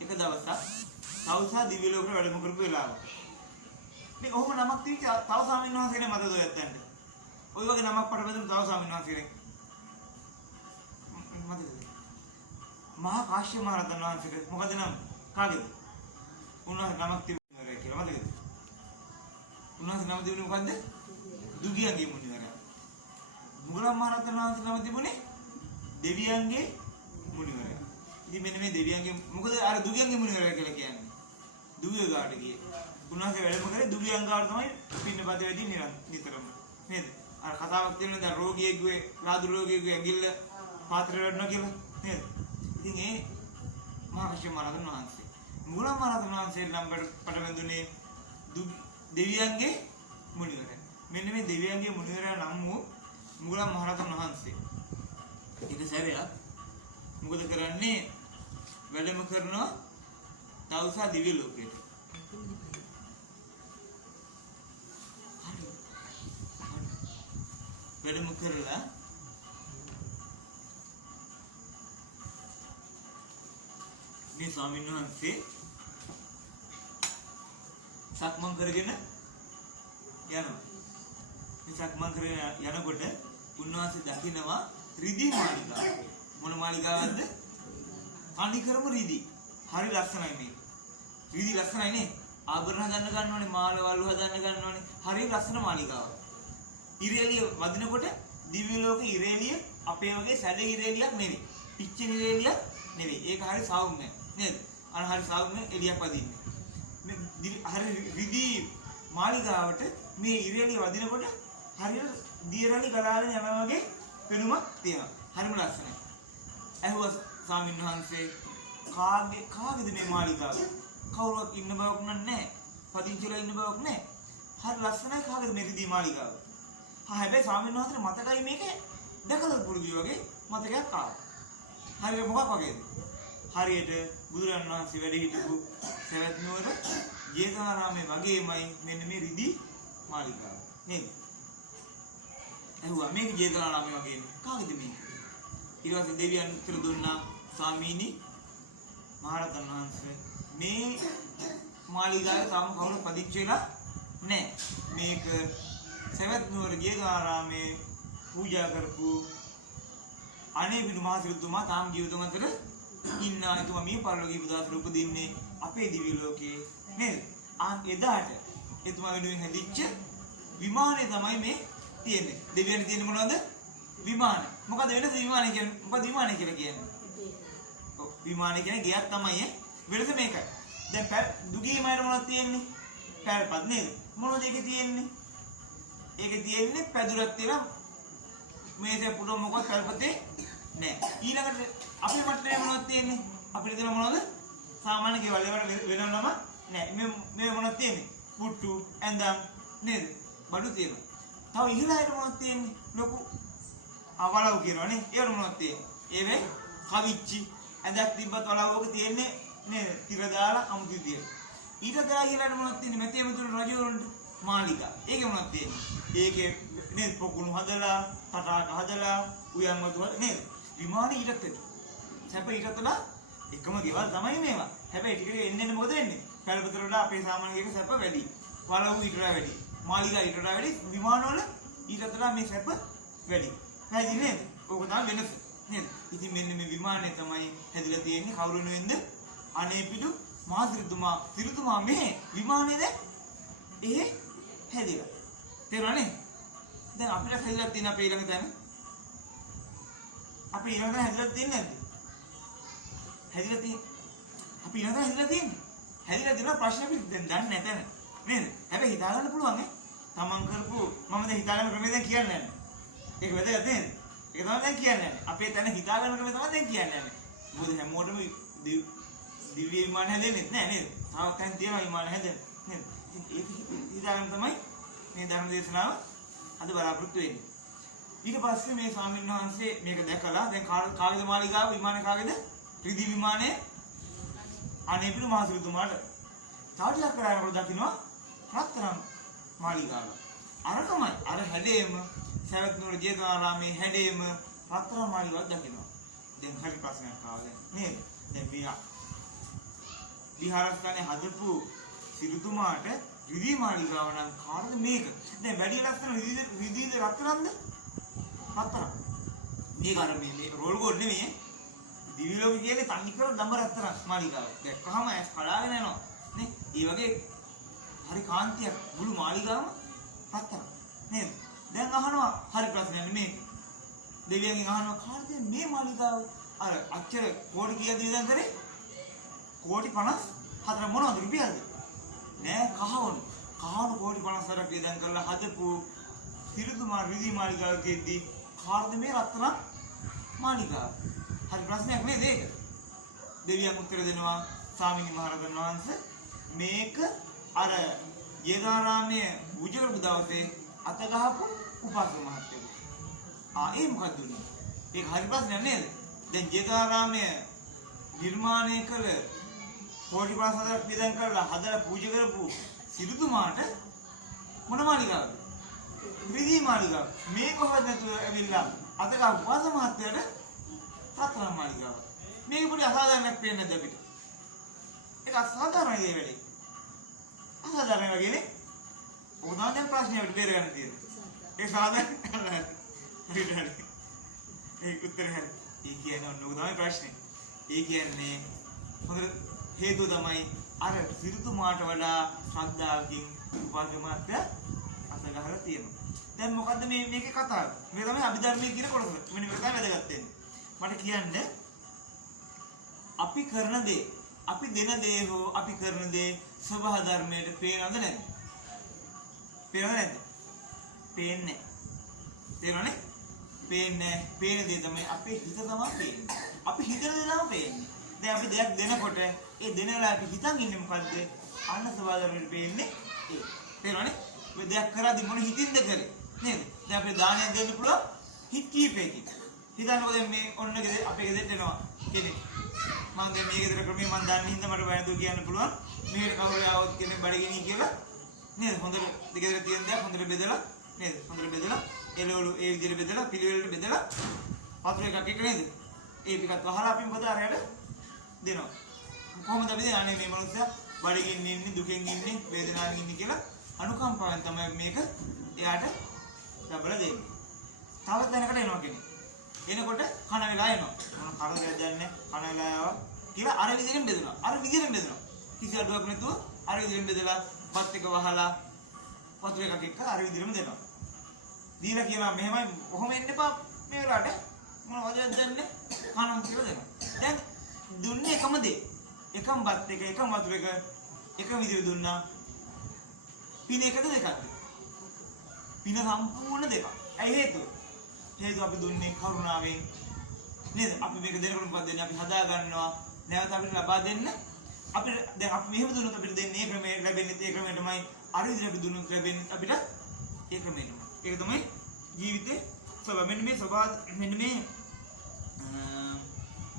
එක දවසක් තවුසා දිව්‍ය ලෝකෙට වැඩම කරපු වෙලාව. මේ ඔහොම නමක් තියච්ච තව ස්වාමීන් වහන්සේනේ මතද ඔය ඇත්තන්ට. ඔය වගේ නමක් පට බැඳුණු තව ස්වාමීන් වහන්සේනේ. මතකද? මහා කාශ්‍යප මහ රහතන් වහන්සේට මොකද නම? කාගේද? උන්වහන්සේ නමක් තිබුණේ කියලා මතකද? උන්වහන්සේ නම තිබුණේ මොකද්ද? දුගියන්ගේ මුනිවරයා. මුගලන් මහ රහතන් වහන්සේ නම තිබුණේ දෙවියන්ගේ මුනිවරයා. ඉතින් මෙන්න මේ දෙවියන්ගේ මොකද අර දුගියන්ගේ මුනිවරයා කියලා කියන්නේ? දුගිය ගාට ගියේ. උන්වහන්සේ වැඩම කරේ දුගියන් ගාට තමයි පින්නපත වැඩි නිතරම. නේද? අර කතාවක් තියෙනවා දැන් රෝගියෙකුගේ රාදු රෝගියෙකුගේ ඇඟිල්ල පාත්‍රය වඩනවා කියලා නේද? ඉතින් ඒ මහා කාශ්‍යප මහ රහතන් වහන්සේ මුගලන් මහ රහතන් වහන්සේ නම් පට බැඳුනේ දෙවියන්ගේ මුනිවරයා. මෙන්න මේ දෙවියන්ගේ මුනිවරයා නම් වූ මුගලන් මහ රහතන් වහන්සේ එක සැරයක් මොකද කරන්නේ වැඩම කරනවා තවුසා දිව්‍ය ලෝකයට. වැඩම කරලා මේ ස්වාමීන් වහන්සේ සක්මන් කරගෙන යනවා. මේ සක්මන් කරගෙන යනකොට උන්වහන්සේ දකිනවා රිදී මාලිගාව. මොන මාලිගාවක්ද? අනිකරම රිදී. හරි ලස්සනයි මේක. රිදී ලස්සනයි නේ. ආභරණ හදන්න ගන්නවනේ, මාලවලු හදන්න ගන්නවනේ. හරි ලස්සන මාලිගාවක්. ඉරේලිය වදිනකොට දිව්‍ය ලෝකේ ඉරේලිය අපේ වගේ සැඩ ඉරේලියක් නෙවෙයි. පිච්චෙන ඉරේලියක් නෙවෙයි. ඒක හරි සෞම්‍යයි. නේද? අර හරි සෞම්‍ය එළියක් වදින්නේ. මේ හරි රිදී මාලිගාවට මේ ඉරේලිය වදිනකොට හරියට දියරලි ගලාගෙන යනවා වගේ පෙනුමක් තියෙනවා. හරිම ලස්සනයි. ඇහුවා ස්වාමීන් වහන්සේ කාගේද මේ මාලිගාව? කවුරුත් ඉන්න බවක් නැහැ. පදිංචිලා ඉන්න බවක් නැහැ. හරි ලස්සනයි කාගේද මේ රිදී මාලිගාව? හැබැයි ස්වාමීන් වහන්සේට මතකයි මේක දැකලා පුරුදු වගේ මතකයක් ආවා. හරියට මොකක් වගේද? හරියට බුදුරන් වහන්සේ වැඩ හිටපු සවැත් නුවර ජේතවනාරාමයේ වගේමයි මෙන්න මේ රිදී මාලිගාව. නේද? ඇහුවා මේක ජේතවනාරාමයේ වගේනේ. කාගේද මේක? ඊට පස්සේ දෙවියන් උත්තර දුන්නා ස්වාමීනි මහරහතන් වහන්සේ මේ මාලිගාවේ තාම කවුරු පදිච්ච වෙලා නැහැ. මේක සවැත් නුවර ජේතවනාරාමයේ පූජා කරපු අනේපිඩු මහ සිටුතුමා තාම ජීවිතම අතර ඉන්නා. එතුමා මේ පරලෝකීය බුදාසර උපදින්නේ අපේ දිව්‍ය ලෝකයේ නේද? එදාට එතුමා වෙනුවෙන් හැදිච්ච විමානය තමයි මේ තියෙන්නේ. දෙවියන් තියෙන්නේ මොනවද? විමාන. මොකද වෙනස විමානය කියන්නේ? මොකද විමානය කියලා කියන්නේ? ඔව් විමානය කියන්නේ ගියක් තමයි වෙනස මේකයි. දැන් දුගී මයර මොනවද තියෙන්නේ? පැල්පත් නේද? මොනවද ඒකේ තියෙන්නේ? ඒකේ තියෙන්නේ පැදුරක් තියලා මේසේ පුරව මොකක් පැල්පතේ නෑ. ඊළඟට අපේ මට්ටමේ මොනවද තියෙන්නේ? අපිට තියෙන මොනවද? සාමාන්‍ය ගෙවල් වල වෙනම නෑ. මේ මොනවද තියෙන්නේ? පුට්ටු, ඇඳම් නේද? බඩු තියෙනවා. තව ඉහළට මොනවද තියෙන්නේ? ලොකු අවලව් කියනවනේ. ඒවල මොනවද තියෙන්නේ? ඒවේ කවිච්චි ඇඳක් තිබ්බත් වලව්වක තියෙන්නේ නේද? තිර දාලා අමුතු තියෙන. ඊට ගා ඉහළට මොනවද තියෙන්නේ? මෙතේ මෙතුණු රජවරුන්ට මාලිගා. ඒකේ මොනවද තියෙන්නේ? ඒකේ නේද පොකුණු හදලා, තටාක හදලා, උයන් වතු හදලා නේද? විමානේ ඊටත් සැප ඊටතලා එකම ගෙවල් තමයි මේවා. හැබැයි ටික ටික එන්න මොකද වෙන්නේ? පැලපතර වල අපේ සාමාන්‍ය ගෙක සැප වැඩි. වලව් ඊට වඩා වැඩි. මාලිගා ඊට වඩා වැඩි. විමාන වල ඊටතලා මේ සැප වැඩි. හැදි නේද? ඕක තමයි වෙනස. නේද? ඉතින් මෙන්න මේ විමානය තමයි හැදිලා තියෙන්නේ කවුරු වෙනුවෙන්ද? අනේපිඩු මහසිරිතුමා. සිරිතුමා මේ විමානයේද එහෙ හැදිලා. තේරුණානේ? දැන් අපිට හැදිලා තියෙන අපේ ඊළඟ තැන අපි ඊළඟ තැන හැදිලා තියෙන්නේ නැද්ද? හැදිලා තියෙන්නේ. අපි ඊළඟ තැන හැදිලා තියෙන්නේ. හැදිලා තියෙන ප්‍රශ්න අපි දැන් දන්නේ නැතන. නේද? හැබැයි හිතා ගන්න පුළුවන් ඈ. තමන් කරපු මම දැන් හිතාගෙන ක්‍රමය දැන් කියන්නේ නැහැ. ඒක වැදගත් නේද? ඒක තමයි දැන් කියන්නේ නැහැ. අපේ තැන හිතාගන්න ක්‍රමය තමයි දැන් කියන්නේ නැහැ. මොකද හැමෝටම දිව්‍ය විමාන හැදෙන්නේ නැහැ නේද? තාම තැන් තියෙනවා විමාන හැදෙන්නේ නේද? ඒක හිතාගන්න තමයි මේ ධර්ම දේශනාව අද බලාපොරොත්තු වෙන්නේ. ඊට පස්සේ මේ ස්වාමීන් වහන්සේ මේක දැකලා දැන් කාගේද මාලිගාව විමානේ කාගේද? ත්‍රිදි විමානේ අනේ පිළි මහසිරිතුමාට තාඩියක් කරානකොට දකින්නවා රත්තරන් මාලිගාව. අර තමයි අර හැඩේම සවැත් නුවර ජේතවනාරාමේ හැඩේම රත්තරන් මාලිගාවක් දකින්නවා. දැන් හරි ප්‍රශ්නයක් ආවා නේද? දැන් විහාරස්ථානේ හදපු සිරිතුමාට ත්‍රිදි මාලිගාව නම් කාටද මේක? දැන් වැඩි ලස්සන රිදීද රත්තරන්ද? රත්තරන්. මේක අර මේ රෝල් ගෝඩ් නෙමෙයි. දිවි ලෝකේ කියන්නේ තනි කර දඹ රත්තරන් මාලිගාව. දැක්කහම ඇස් කඩාගෙන යනවා. නේ? ඒ වගේ හරි කාන්තියක් මුළු මාලිගාවම රත්තරන්. නේද? දැන් අහනවා හරි ප්‍රශ්නයක් මේ දෙවියන්ගෙන් අහනවා කාටද මේ මාලිගාව අර අච්චර කෝටි කීයද වියදම් කරේ? කෝටි 54 මොනවද රුපියල්ද? නෑ කහවණු. කහවණු කෝටි 54ක් වියදම් කරලා හදපු සිරිතුමා රිදී මාලිගාව තියෙද්දි කාටද මේ රත්තරන් මාලිගාව? හරි ප්‍රශ්නයක් නේද ඒක? දෙවියන් උත්තර දෙනවා ස්වාමීන් වහන්සේ මේක අර ජේතවනාරාමයේ පූජා කරපු දවසේ අත ගහපු උපාසක මහත්තයෙකු. ඒ මොකද්ද උනේ? ඒක හරි ප්‍රශ්නයක් නේද? දැන් ජේතවනාරාමයේ නිර්මාණය කළ කෝටි 54ක් වියදම් කරලා හදලා පූජා කරපු සිරිතුමාට මොන මාලිගාවද? ත්‍රිදි මාලිගාව. මේ කොහොමද නැතුව ඇවිල්ලා අත ගහපු උපාසක මහත්තයාට රත්තරන් මාලිගාව. මේක පොඩි අසාධාරණයක් පේන්නේ නැද්ද අපිට? ඒක අසාධාරණයි මේ වැඩේ. අසාධාරණ වගේනේ. ඕනනම් දැන් ප්‍රශ්නේ අපිට බේර ගන්න තියෙනවා. ඒ සාධාරණ හරි. ඒක උත්තරේ හරි. ඒ කියන්නේ ඔන්න ඔක තමයි ප්‍රශ්නේ. ඒ කියන්නේ හොඳට හේතුව තමයි අර සිරිතුමාට වඩා ශ්‍රද්ධාවකින් උපාසක මහත්තයා අත ගහලා තියෙනවා. දැන් මොකද්ද මේකේ කතාව? මේ තමයි අභිධර්මයේ කියන කොටස. මෙන්න මේක තමයි වැදගත් වෙන්නේ. මට කියන්න අපි කරන දේ අපි දෙන දේ හෝ අපි කරන දේ සබහා ධර්මයට පේනවද නැද්ද? පේනවද නැද්ද? පේන්නේ. තේරෙනවනේ? පේන්නේ. පේන දේ තමයි අපේ හිත තමයි පේන්නේ. අපි හිතන දේ තමයි පේන්නේ. දැන් අපි දෙයක් දෙනකොට ඒ දෙන වෙලාවට අපි හිතන් ඉන්නේ මොකද්ද? අන්න සබහා ධර්මයට පේන්නේ ඒ. තේරෙනවනේ? ඔය දෙයක් කරද්දි මොන හිතින්ද කරේ? නේද? දැන් අපේ දානයක් දෙන්න පුළුවන් හිත කීපයකින්. හිතන්නකො දැන් මේ ඔන්න අපේ ගෙදරට එනවා කෙනෙක්. මම දැන් මේ ගෙදර ක්‍රමයේ මම දන්නේ හින්දා මට වැරදුව කියන්න පුළුවන්. මේකට කවුරු ආවොත් කෙනෙක් බඩගිනි කියලා නේද? හොඳට ගෙදර තියෙන දේ හොඳට බෙදලා නේද? හොඳට බෙදලා එළවලු ඒ විදිහට බෙදලා පිළිවෙලට බෙදලා වතුර එකක් එක නේද? ඒ ටිකත් වහලා අපි මොකද අරයට දෙනවා. කොහොමද අපි දෙන්නේ? අනේ මේ මනුස්සයා බඩගින්න ඉන්නේ, දුකෙන් ඉන්නේ, වේදනාවෙන් ඉන්නේ කියලා අනුකම්පාවෙන් තමයි මේක එයාට ලැබලා දෙන්නේ. තව තැනකට එනවා කෙනෙක්. එනකොට කන වෙලා එනවා. මොන කරදරයක් දැන්නේ කන වෙලා ආවා කියලා අර විදිහෙන් බෙදනවා. අර විදිහෙන් බෙදනවා. කිසි අඩුවක් නැතුව අර විදිහෙන් බෙදලා පත් එක වහලා වතුර එකක් එක්ක අර විදිහෙම දෙනවා. දීලා කියනවා මෙහෙමයි කොහොම එන්න එපා මේ වෙලාවට මොන වදයක් දැන්නේ කනම් කියලා දෙනවා. දැන් දුන්නේ එකම දේ. එකම බත් එක එකම වතුර එක එක විදිහෙ දුන්නා. පින එකද දෙකක්ද? පින සම්පූර්ණ දෙකක්. ඇයි හේතුව? හේතුව අපි දුන්නේ කරුණාවෙන් නේද? අපි මේක දෙනකොට මොකද දෙන්නේ? අපි හදා ගන්නවා. නැවත අපිට ලබා දෙන්න. අපිට දැන් අපි මෙහෙම දුන්නොත් අපිට දෙන්නේ මේ ක්‍රමයට ලැබෙන්නේ ඒ ක්‍රමයටමයි. අර විදිහට අපි දුන්නොත් ලැබෙන්නේ අපිට ඒ ක්‍රමයටමයි. ඒක තමයි ජීවිතේ ස්වභාවය. මෙන්න මේ ස්වභාව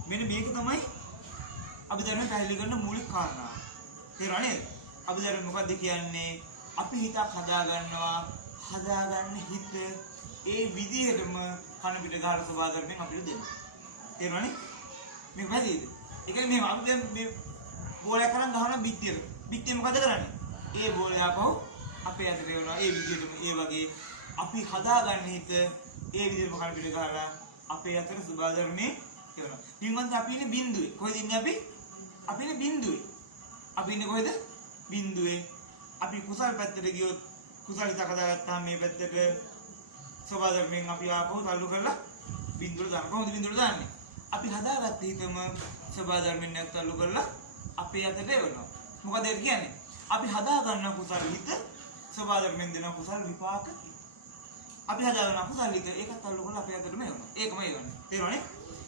මෙන්න මේක තමයි අභිධර්ම පැහැදිලි කරන මූලික කාරණා. තේරුණා නේද? අභිධර්ම මොකද්ද කියන්නේ? අපි හිතක් හදා ගන්නවා. හදාගන්න හිත ඒ විදිහටම කන පිට ගහලා සබහා ධර්මයෙන් අපිට දෙනවා. තේරුණානේ? මේක වැදගත්. ඒ කියන්නේ මෙහෙම අපි දැන් මේ බෝලයක් කරන් ගහන බිත්තියට. බිත්තිය මොකද කරන්නේ? ඒ බෝලය ආපහු අපේ අතට එනවා. ඒ විදිහටම ඒ වගේ අපි හදාගන්න හිත ඒ විදිහටම කන පිට ගහලා අපේ අතට සබහා ධර්මයෙන් කරනවා. පින්වන්ත අපි ඉන්නේ බිඳුවේ. කොහෙද ඉන්නේ අපි? අපි ඉන්නේ බිඳුවේ. අපි ඉන්නේ කොහෙද? බිඳුවේ. අපි කුසල් පැත්තට ගියොත් කුසල් හිත හදාගත්තාම මේ පැත්තට සබහා ධර්මයෙන් අපි ආපහු තල්ලු කරලා බිඳුවට දානවා. කොහොමද බිඳුවට දාන්නේ? අපි හදාගත්ත හිතම සබහා ධර්මයෙන් නැත්තල්ලු කරලා අපේ අතට එවනවා. මොකද ඒ කියන්නේ? අපි හදා ගන්න කුසල හිත ස්වභාව ධර්මෙන් දෙන කුසල විපාක. අපි හදාගන්න අකුසල වික ඒකත් අල්ල කරලා අපේ අතට මේ වෙනවා. ඒකමයි වෙන්නේ. තේරුණානේ?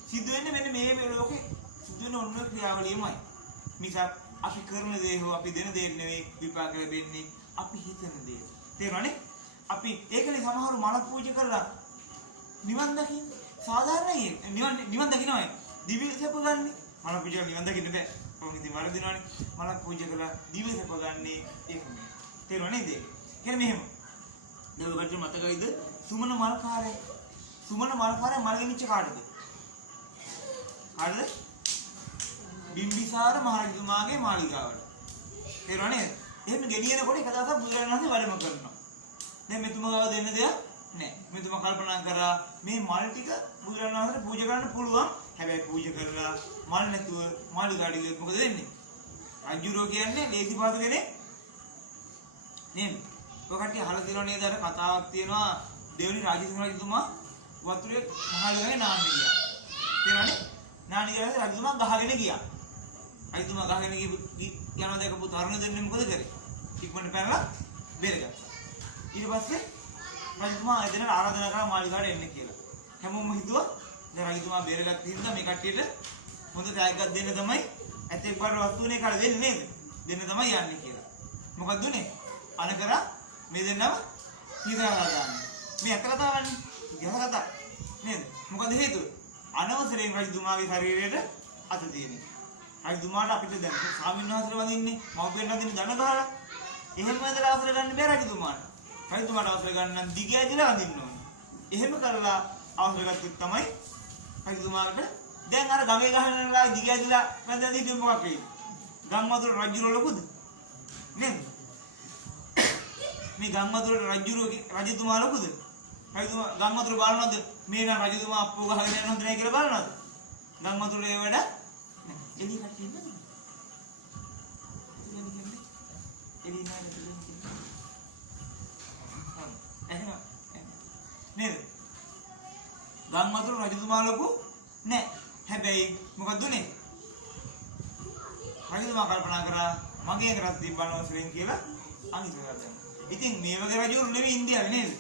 සිද්ධ වෙන්නේ මෙන්න මේ ලෝකේ සිද්ධ වෙන ඔන්න ක්‍රියාවලියමයි. මිසක් අපි කරන දේ හෝ අපි දෙන දේ නෙවෙයි විපාක ලැබෙන්නේ අපි හිතන දේ. තේරුණානේ? අපි ඒකනේ සමහරු මල පූජා කරලා නිවන් දකින්න සාධාරණයි. නිවන් දකින්නයි. දිව්‍ය සැප ගන්න. මල පූජා නිවන් දකින්න බෑ. කොහොමද ඉතින් වරදිනවනේ. මල පූජා කරලා දිව්‍ය සැප ගන්නේ ඒකනේ. තේරුණානේ නේද? කියන්නේ මෙහෙම. දෙවකට මතකයිද? සුමන මල්කාරය. සුමන මල්කාරය මල් ගෙනිච්ච කාටද? කාටද? බිම්බිසාර මහරජතුමාගේ මාලිගාවට. තේරුණානේ? එහෙම ගෙනියනකොට එක දවසක් බුදුරජාණන් වහන්සේ වැඩම කරනවා. දැන් මෙතුමා ගාව දෙන්න දෙයක් නැහැ. මෙතුමා කල්පනා කරා මේ මල් ටික බුදුරජාණන් වහන්සේට පූජා කරන්න පුළුවන්. හැබැයි පූජා කරලා මල් නැතුව මාලිගාවට ගියොත් මොකද වෙන්නේ? රජුරෝ කියන්නේ ලේසි පාසු කෙනෙක් නේද? ඔය කට්ටිය අහලා තියෙනව නේද? අර කතාවක් තියෙනවා දෙවනි රාජසිංහ රජතුමා වතුරේ මහලුවේ නාන්න ගියා. තේරෙනවද? නාන්න ගියා රජතුමා ගහගෙන ගියා. රජතුමා ගහගෙන යනවා දැකපු තරුණ දෙන්නේ මොකද කරේ? ඉක්මනට පැනලා බේරගත්තා. ඊට පස්සේ රජතුමා එදෙන ආරාධනා කරා මාලිගාවට එන්න කියලා. හැමෝම හිතුවා දැන් රජතුමා බේරගත්ත හින්දා මේ කට්ටියට හොඳ තෑග්ගක් දෙන්න තමයි ඇතෙක් බර වස්තුනේ කාට දෙන්නේ නේද? දෙන්න තමයි යන්නේ කියලා. මොකක්ද උනේ? අනකරා මේ දෙන්නම හිතලා දාන්න. මේ අත කතාවන්නේ. ගහ කතා. නේද? මොකද හේතුව? අනවසරයෙන් රජතුමාගේ ශරීරයට අත තියෙන්නේ. රජතුමාට අපිට දැන් ස්වාමීන් වහන්සේලා වදින්නේ මව්පියන් වදින්නේ දන ගහලා. එහෙම වැදලා අවසර ගන්න බෑ රජතුමාට. රජතුමාට අවසර ගන්න නම් දිග ඇදලා වදින්න ඕනේ. එහෙම කරලා අවසර ගත්තොත් තමයි රජතුමාට දැන් අර ගමේ ගහනලා දිග ඇදලා වැදලා දින්නේ මොකක් වෙන්නේ? ගම් වතුර රජුරෝ ලොකුද? නේද? මේ ගම් වතුර රජතුමා ලොකුද? රජතුමා ගම් වතුර බලනවද? මේ නම් රජතුමා අප්පෝ ගහගෙන යන හොඳ නැහැ කියලා බලනවද? ගම් වතුරේ වැඩ එලි කට්ටිය නේද? එලි නෑ නේද? ගම් වතුර රජතුමා ලොකු නෑ. හැබැයි මොකද උනේ? රජතුමා කල්පනා කරා මගේ කරත් තිබ්බනවා ශ්‍රේන් කියලා අනිත් කරා. ඉතින් මේ වගේ රජවරු නෙවෙයි ඉන්දියාවේ නේද?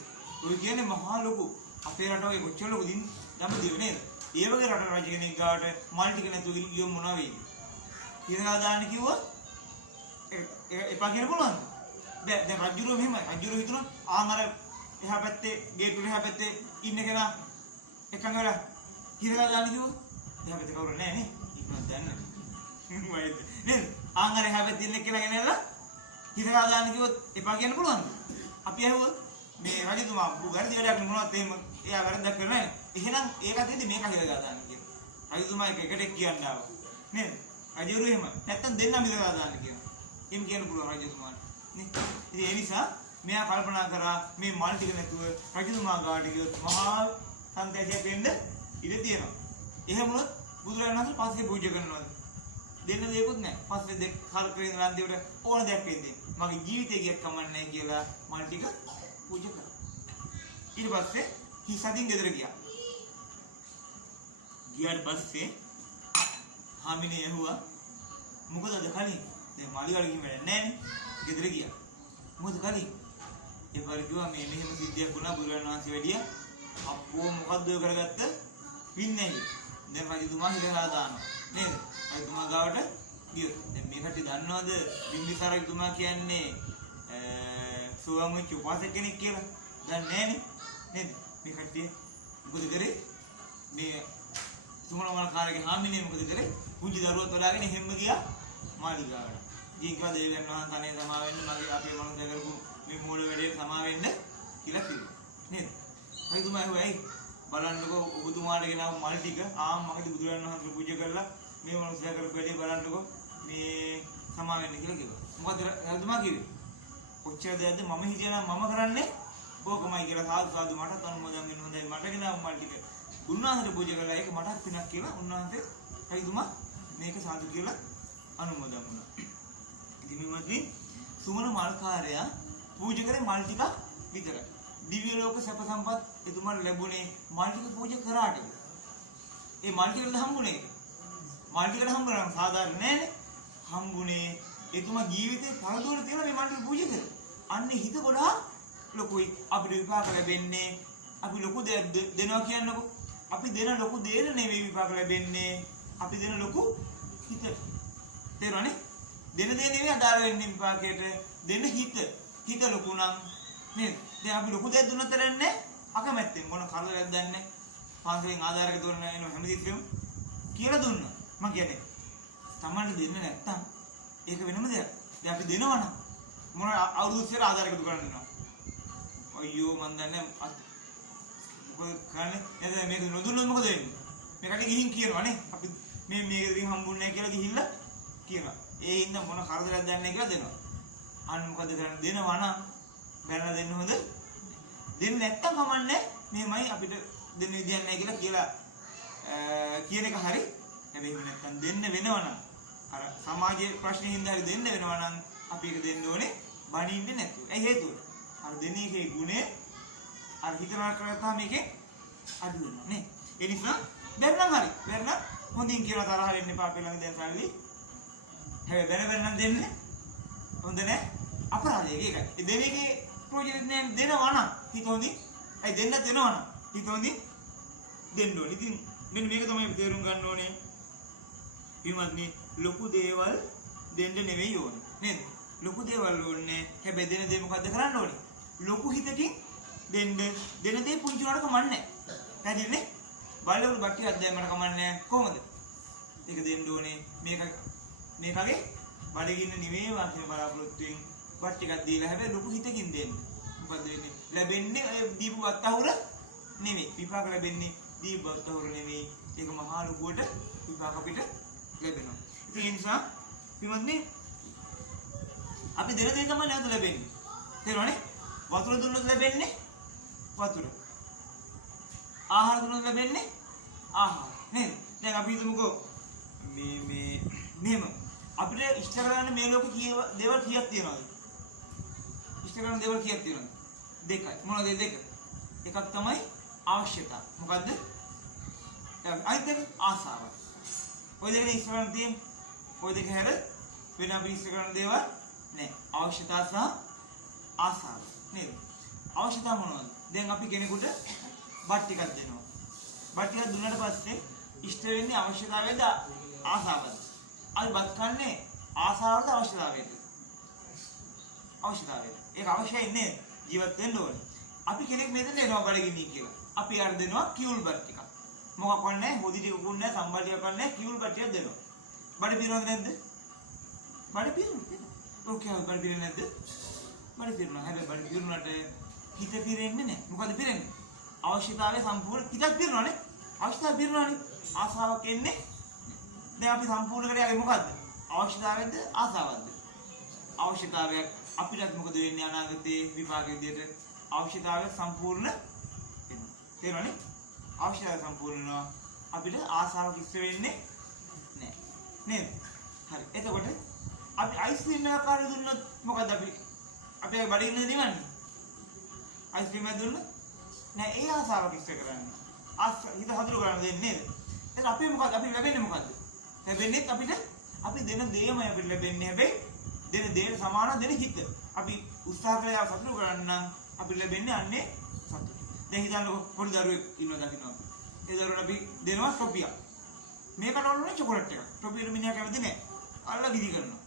ඔය කියන්නේ මහා ලොකු අපේ රට වගේ කොච්චර ලොකුද දඹදිව නේද? ඒ වගේ රට රජ කෙනෙක් ගාවට මල් ටික නැතුව ගියොත් මොනවා වෙයිද? ඉරලා දාන්න කිව්වොත් එපා කියන්න පුළුවන්ද? දැන් රජුරෝ මෙහෙමයි. රජුරෝ හිතුණා ආන් අර එහා පැත්තේ ගේට්ටුවේ එහා පැත්තේ ඉන්න කෙනා එකඟ වෙලා ඉරලා දාන්න කිව්වොත් එහා පැත්තේ කවුරු නැහැ නේ? ඉක්මනට දැන්න. වයිද? නේද? ආන් අර එහා පැත්තේ ඉන්න කෙනා ගෙනල්ලා ඉරලා දාන්න කිව්වොත් එපා කියන්න පුළුවන්ද? අපි ඇහුවොත් මේ රජතුමා වැරදි වැඩක් මොනවද එහෙම එයා වැරද්දක් කරලා නැහැ. එහෙනම් ඒකත් ඉතින් මේක හිරලා දාන්න කියලා. රජතුමා එකට කියන්න ආවා. නේද? රජුරු එහෙම නැත්තම් දෙන්නම හිරලා දාන්න කියලා. එහෙම කියන්න පුළුවන් රජතුමාට. නේ? ඉතින් ඒ නිසා මෙයා කල්පනා කරා මේ මල් ටික නැතුව රජතුමා ගාවට ගියොත් මහා සන්තතියක් වෙන්න ඉඩ තියෙනවා. එහෙම වුණොත් බුදුරජාණන් වහන්සේ පස්සේ පූජා කරනවාද? දෙන්න දෙයක්වත් නැහැ. පස්සේ දෙක් හරකේ නන්දියට ඕන දෙයක් වෙන්නේ. මගේ ජීවිතේ ගියක් කමන්නේ කියලා මල් ටික පූජා කරා. ඊට පස්සේ හිසදින් ගෙදර ගියා. ගියාට පස්සේ හාමිනේ ඇහුවා මොකද අද කලින් දැන් මාළිගාවට ගිහින් වැඩක් නැහැ නේ. ගෙදර ගියා. මොකද කලින් ඒ පාර කිව්වා මේ මෙහෙම සිද්ධියක් වුණා බුදුරජාණන් වහන්සේ වැඩියා. අප්පෝ මොකද්ද ඔය කරගත්ත? වින්නේ. දැන් රජතුමා හිරලා දානවා. නේද? රජතුමා ගාවට ගියොත් දැන් මේ කට්ටිය දන්නවද බිම්බිසාර රජතුමා කියන්නේ සුවමුච්ච උපාසක කෙනෙක් කියලා? දැන් නෑනේ. නේද? මේ කට්ටිය මොකද කරේ? මේ සුමනමල්කාරගේ හාමිනේ මොකද කරේ? පුංචි දරුවත් වඩාගෙන හැම්ම ගියා මාළිගාවට. ගිහින් කිව්වා දෙවියන් වහන්සේ අනේ සමා වෙන්න මගේ අපේ මනුස්සය කරපු මේ මූල වැඩේ සමා වෙන්න කියලා කිව්වා. නේද? රජතුමා ඇහුවා බලන්නකෝ ඔබතුමාට ගෙනාව මල් ටික මගදී බුදුරජාණන් වහන්සේ පූජා කරලා මේ මනුස්සය කරපු වැඩේ බලන්නකෝ මේ සමා වෙන්න කියලා කිව්වා. මොකද රජතුමා කිව්වේ? කොච්චර දෙයක්ද මම හිතනවා මම කරන්නේ ඕකමයි කියලා සාදු සාදු මටත් අනුමෝදන් වෙන්න හොඳයි මට ගෙනාව මල් ටික උන්වහන්සේට පූජා කරලා ඒක මටත් පිනක් කියලා උන්වහන්සේ රජතුමා මේක සාදු කියලා අනුමෝදන් වුණා. ඉතින් මේ සුමන මල්කාරයා පූජා කරේ මල් ටික විතරයි. දිව්‍ය ලෝක සැප සම්පත් එතුමාට ලැබුණේ මල් ටික පූජා කරාට. ඒ මල් ටිකට හම්බුනේ. මල් ටිකට හම්බුනනම් සාධාරණ නෑනේ. හම්බුනේ එතුමා ජීවිතේ පළදුවට තියලා මේ මල් ටික පූජා කරේ. අන්නේ හිත ගොඩාක් ලොකුයි. අපිට විපාක ලැබෙන්නේ අපි ලොකු දෙයක් දෙනවා කියන්නකො. අපි දෙන ලොකු දෙයට නෙවෙයි විපාක ලැබෙන්නේ. අපි දෙන ලොකු හිත. තේරුණානේ? දෙන දේ නෙවෙයි අදාළ වෙන්නේ විපාකයට. දෙන හිත ලොකු නම් නේද? දැන් අපි ලොකු දෙයක් දුන්නත් කරන්නේ අකමැත්තෙන් මොන කරදරයක් දන්නේ. පාසලෙන් ආධාරක දුන්න එන හැමතිස්සෙම කියලා දුන්නා. මම කියන්නේ තමන්ට දෙන්න නැත්තම් ඒක වෙනම දෙයක්. දැන් අපි දෙනවනම් මොන අවුරුදු ඉස්සෙල්ලා ආධාරක දුක ගන්නවා. අයියෝ මන් දන්නේ මොකද කරන්නේ? නේද මේක නොදුන්නොත් මොකද වෙන්නේ? මේකට ගිහින් කියනවානේ. අපි මේ මේකකින් හම්බුන්නේ නැහැ කියලා ගිහිල්ලා කියනවා. ඒ හින්දා මොන කරදරයක් දන්නේ නැහැ කියලා දෙනවා. අන්න මොකද කරන්නේ? දෙනවා නම් බැලලා දෙන්න හොඳ. දෙන්නේ නැත්තම් කමන්නේ. මෙහෙමයි අපිට දෙන්න විදියක් නැහැ කියලා කියන එක හරි. හැබැයි නැත්තම් දෙන්න වෙනවනම් අර සමාජයේ ප්‍රශ්නේ හින්දා හරි දෙන්න වෙනවනම් අපි ඒක දෙන්න ඕනේ බණින්නේ නැතුව. ඒ හේතුව අර දෙන එකේ ගුණය අර හිතනවා කරලා මේකේ අඩු වෙනවා නේ. ඒ නිසා බැරනම් හරි. බැරනම් හොඳින් කියලා තරහ වෙන්න එපා. අපේ ළඟ දැන් සල්ලි. හැබැයි බැරනම් දෙන්නේ හොඳ නැහැ. අපරාධයක ඒකයි. ඒ දෙන එකේ ප්‍රොජෙක්ට් නෑ දෙනවා නම් හිත හොඳින්. අයි දෙන්න දෙනවා නම් හිත හොඳින් දෙන්න ඕනේ. ඉතින් මෙන්න මේක තමයි තේරුම් ගන්න ඕනේ. විමත්නි ලොකු දේවල් දෙන්න නෙවෙයි ඕනේ. නේද? ලොකු දේවල් ඕනේ. හැබැයි දෙන දේ මොකද්ද කරන්න ඕනේ? ලොකු හිතකින් දෙන්න දෙන දේ පුංචි වලට කමන්නේ නැහැ. පැහැදිලිනේ? බලවල බට්ටියක් දැම්මම කමන්නේ නැහැ. කොහොමද? ඒක දෙන්න ඕනේ. මේකගේ බඩගින්න නෙවෙයි වාක්‍ය බලාපොරොත්තුෙන් බට්ටියක් දීලා හැබැයි ලොකු හිතකින් දෙන්න. මොකද වෙන්නේ? ලැබෙන්නේ ඔය දීපු වත්තහුර නෙවෙයි. විපාක ලැබෙන්නේ දීපු වත්තහුර නෙවෙයි. ඒක මහා ලොකුවට විපාක අපිට ලැබෙනවා. ඉතින් ඒ නිසා පින්වත්නි අපි දෙන දේ තමයි නැවත ලැබෙන්නේ. තේරුණානේ? වතුර දුන්නොත් ලැබෙන්නේ වතුර. ආහාර දුන්නොත් ලැබෙන්නේ ආහාර. නේද? දැන් අපි හිතමුකෝ මෙහෙම අපිට ඉෂ්ට කරගන්න මේ ලෝකේ දේවල් කීයක් තියෙනවද? ඉෂ්ට කරන දේවල් කීයක් තියෙනවද? දෙකයි. මොනවද දෙක? එකක් තමයි අවශ්‍යතාව. මොකද්ද? අනිත් එක ආසාව. ඔය දෙකේ ඉෂ්ට කරන තියෙන ඔය දෙක හැර වෙන අපි ඉෂ්ට කරන දේවල් නෑ. අවශ්‍යතාව සහ ආසාව. නේද? අවශ්‍යතාව මොනවද? දැන් අපි කෙනෙකුට බත් ටිකක් දෙනවා. බත් ටිකක් දුන්නාට පස්සේ ඉෂ්ට වෙන්නේ අවශ්‍යතාවයද ආසාවද? අපි බත් කන්නේ ආසාවද අවශ්‍යතාවයද? අවශ්‍යතාවයද. ඒක අවශ්‍යයි නේද? ජීවත් වෙන්න ඕනේ. අපි කෙනෙක් මෙතන එනවා බඩගිනි කියලා. අපි අර දෙනවා කියුල් බත් ටිකක්. මොකක් වන්නේ? හොදි ටිකකුත් නැහැ, සම්බල් ටිකක් වන්නේ කියුල් බත් ටිකක් දෙනවා. බඩ පිරවද නැද්ද? බඩ පිරෙනවා. ඔකේ බඩ පිරෙන්නේ නැද්ද? බඩ පිරෙනවා. හැබැයි බඩ පිරුණාට හිත පිරෙන්නේ නැහැ. මොකද පිරෙන්නේ? අවශ්‍යතාවය සම්පූර්ණ හිතක් පිරෙනවානේ. අවශ්‍යතාවය පිරෙනවානේ. ආසාවක් එන්නේ. දැන් අපි සම්පූර්ණ කරේ මොකද්ද? අවශ්‍යතාවයද ආසාවක්ද? අවශ්‍යතාවයක් අපිට මොකද වෙන්නේ අනාගතයේ විපාක විදියට අවශ්‍යතාවය සම්පූර්ණ වෙනවා. තේරුණානේ? අවශ්‍යතාවය සම්පූර්ණ වෙනවා. අපිට ආසාවක් ඉස්ස වෙන්නේ නැහැ. නේද? හරි. එතකොට අපි අයිස්ක්‍රීම් එකක් කාට දුන්නොත් මොකද අපේ බඩින්න දිවන්නේ? අයිස්ක්‍රීම් එකක් දුන්නොත් නෑ ඒ ආසාවක් ඉස්ස කරන්නේ. හිත හඳුර ගන්න දෙන්නේ නේද? එතන අපි මොකද අපිට ලැබෙන්නේ මොකද්ද? ලැබෙන්නේ අපි දෙන දේමයි අපිට ලැබෙන්නේ. හැබැයි දෙන දේට සමාන දෙන හිත. අපි උත්සාහ කරලා සතුටු කරන්න නම් අපිට ලැබෙන්නේ අන්නේ සතුට. දැන් හිතන්නකො පොඩි දරුවෙක් ඉන්නවා දකින්න. ඒ දරුවට අපි දෙනවා ටොපියක්. මේකට ඕනේ චොකලට් එකක්. ටොපියට මිනිහා කැමති නෑ. අල්ලලා විදි කරනවා.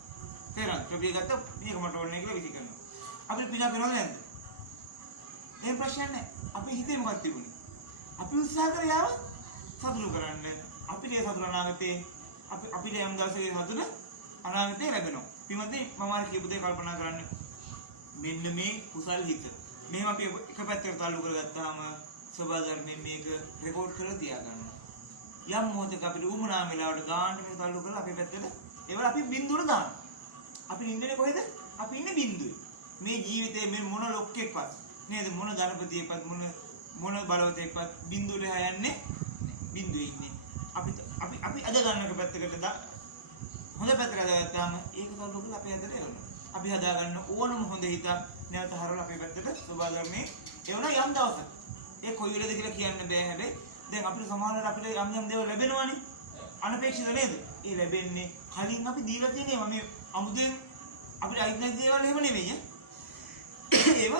තේරෙනවද? ටොපිය ගත්ත මේක මට ඕනේ කියලා විදි කරනවා. අපිට පිනා කරනවද නැද්ද? එහෙම ප්‍රශ්නයක් නැහැ. අපි හිතේ මොකක්ද තිබුණේ? අපි උත්සාහ කරලා සතුටු කරන්න. අපිට ඒ සතුට අනාගතේ අපිට යම් දවසක සතුට අනාගතේ ලැබෙනවා. පින්වත්නි මම අර කියපු දේ කල්පනා කරන්න. මෙන්න මේ කුසල් හිත. මෙහෙම අපි එක පැත්තකට تعلق කරගත්තාම සබා ධර්මයෙන් මේක රෙකෝඩ් කරලා තියාගන්න. යම් මොහොතක අපිට උමුණා වෙලාවට ගාන්න මේක تعلق කරලා අපේ පැත්තට ඒවල අපි බින්දුවට දාන්න. අපි ඉන්නේ කොහෙද? අපි ඉන්නේ බින්දුවේ. මේ ජීවිතේ මේ මොන ලොක්කෙක්වත් නේද මොන ධනපතියෙක්වත් මොන බලවතෙක්වත් බින්දුවට යන්නේ බින්දුවේ ඉන්නේ. අපි අද ගන්නක පැත්තකට හොඳ පැත්තකට දාගත්තාම ඒක تعلق කරලා අපේ ඇදට එනවා. අපි හදා ගන්න ඕනම හොඳ හිතක් නැවත හරවලා අපේ පැත්තට සබා ධර්මයේ එවන යම් දවසක්. ඒ කොයි වෙලේද කියලා කියන්න බෑ. හැබැයි දැන් අපිට සමානව අපිට යම් දේවල් ලැබෙනවානේ. අනපේක්ෂිත නේද? ඒ ලැබෙන්නේ කලින් අපි දීලා තියෙනවා මේ අමුදෙන් අපිට අයිති නැති දේවල් එහෙම නෙවෙයි. හැබැයි ඒව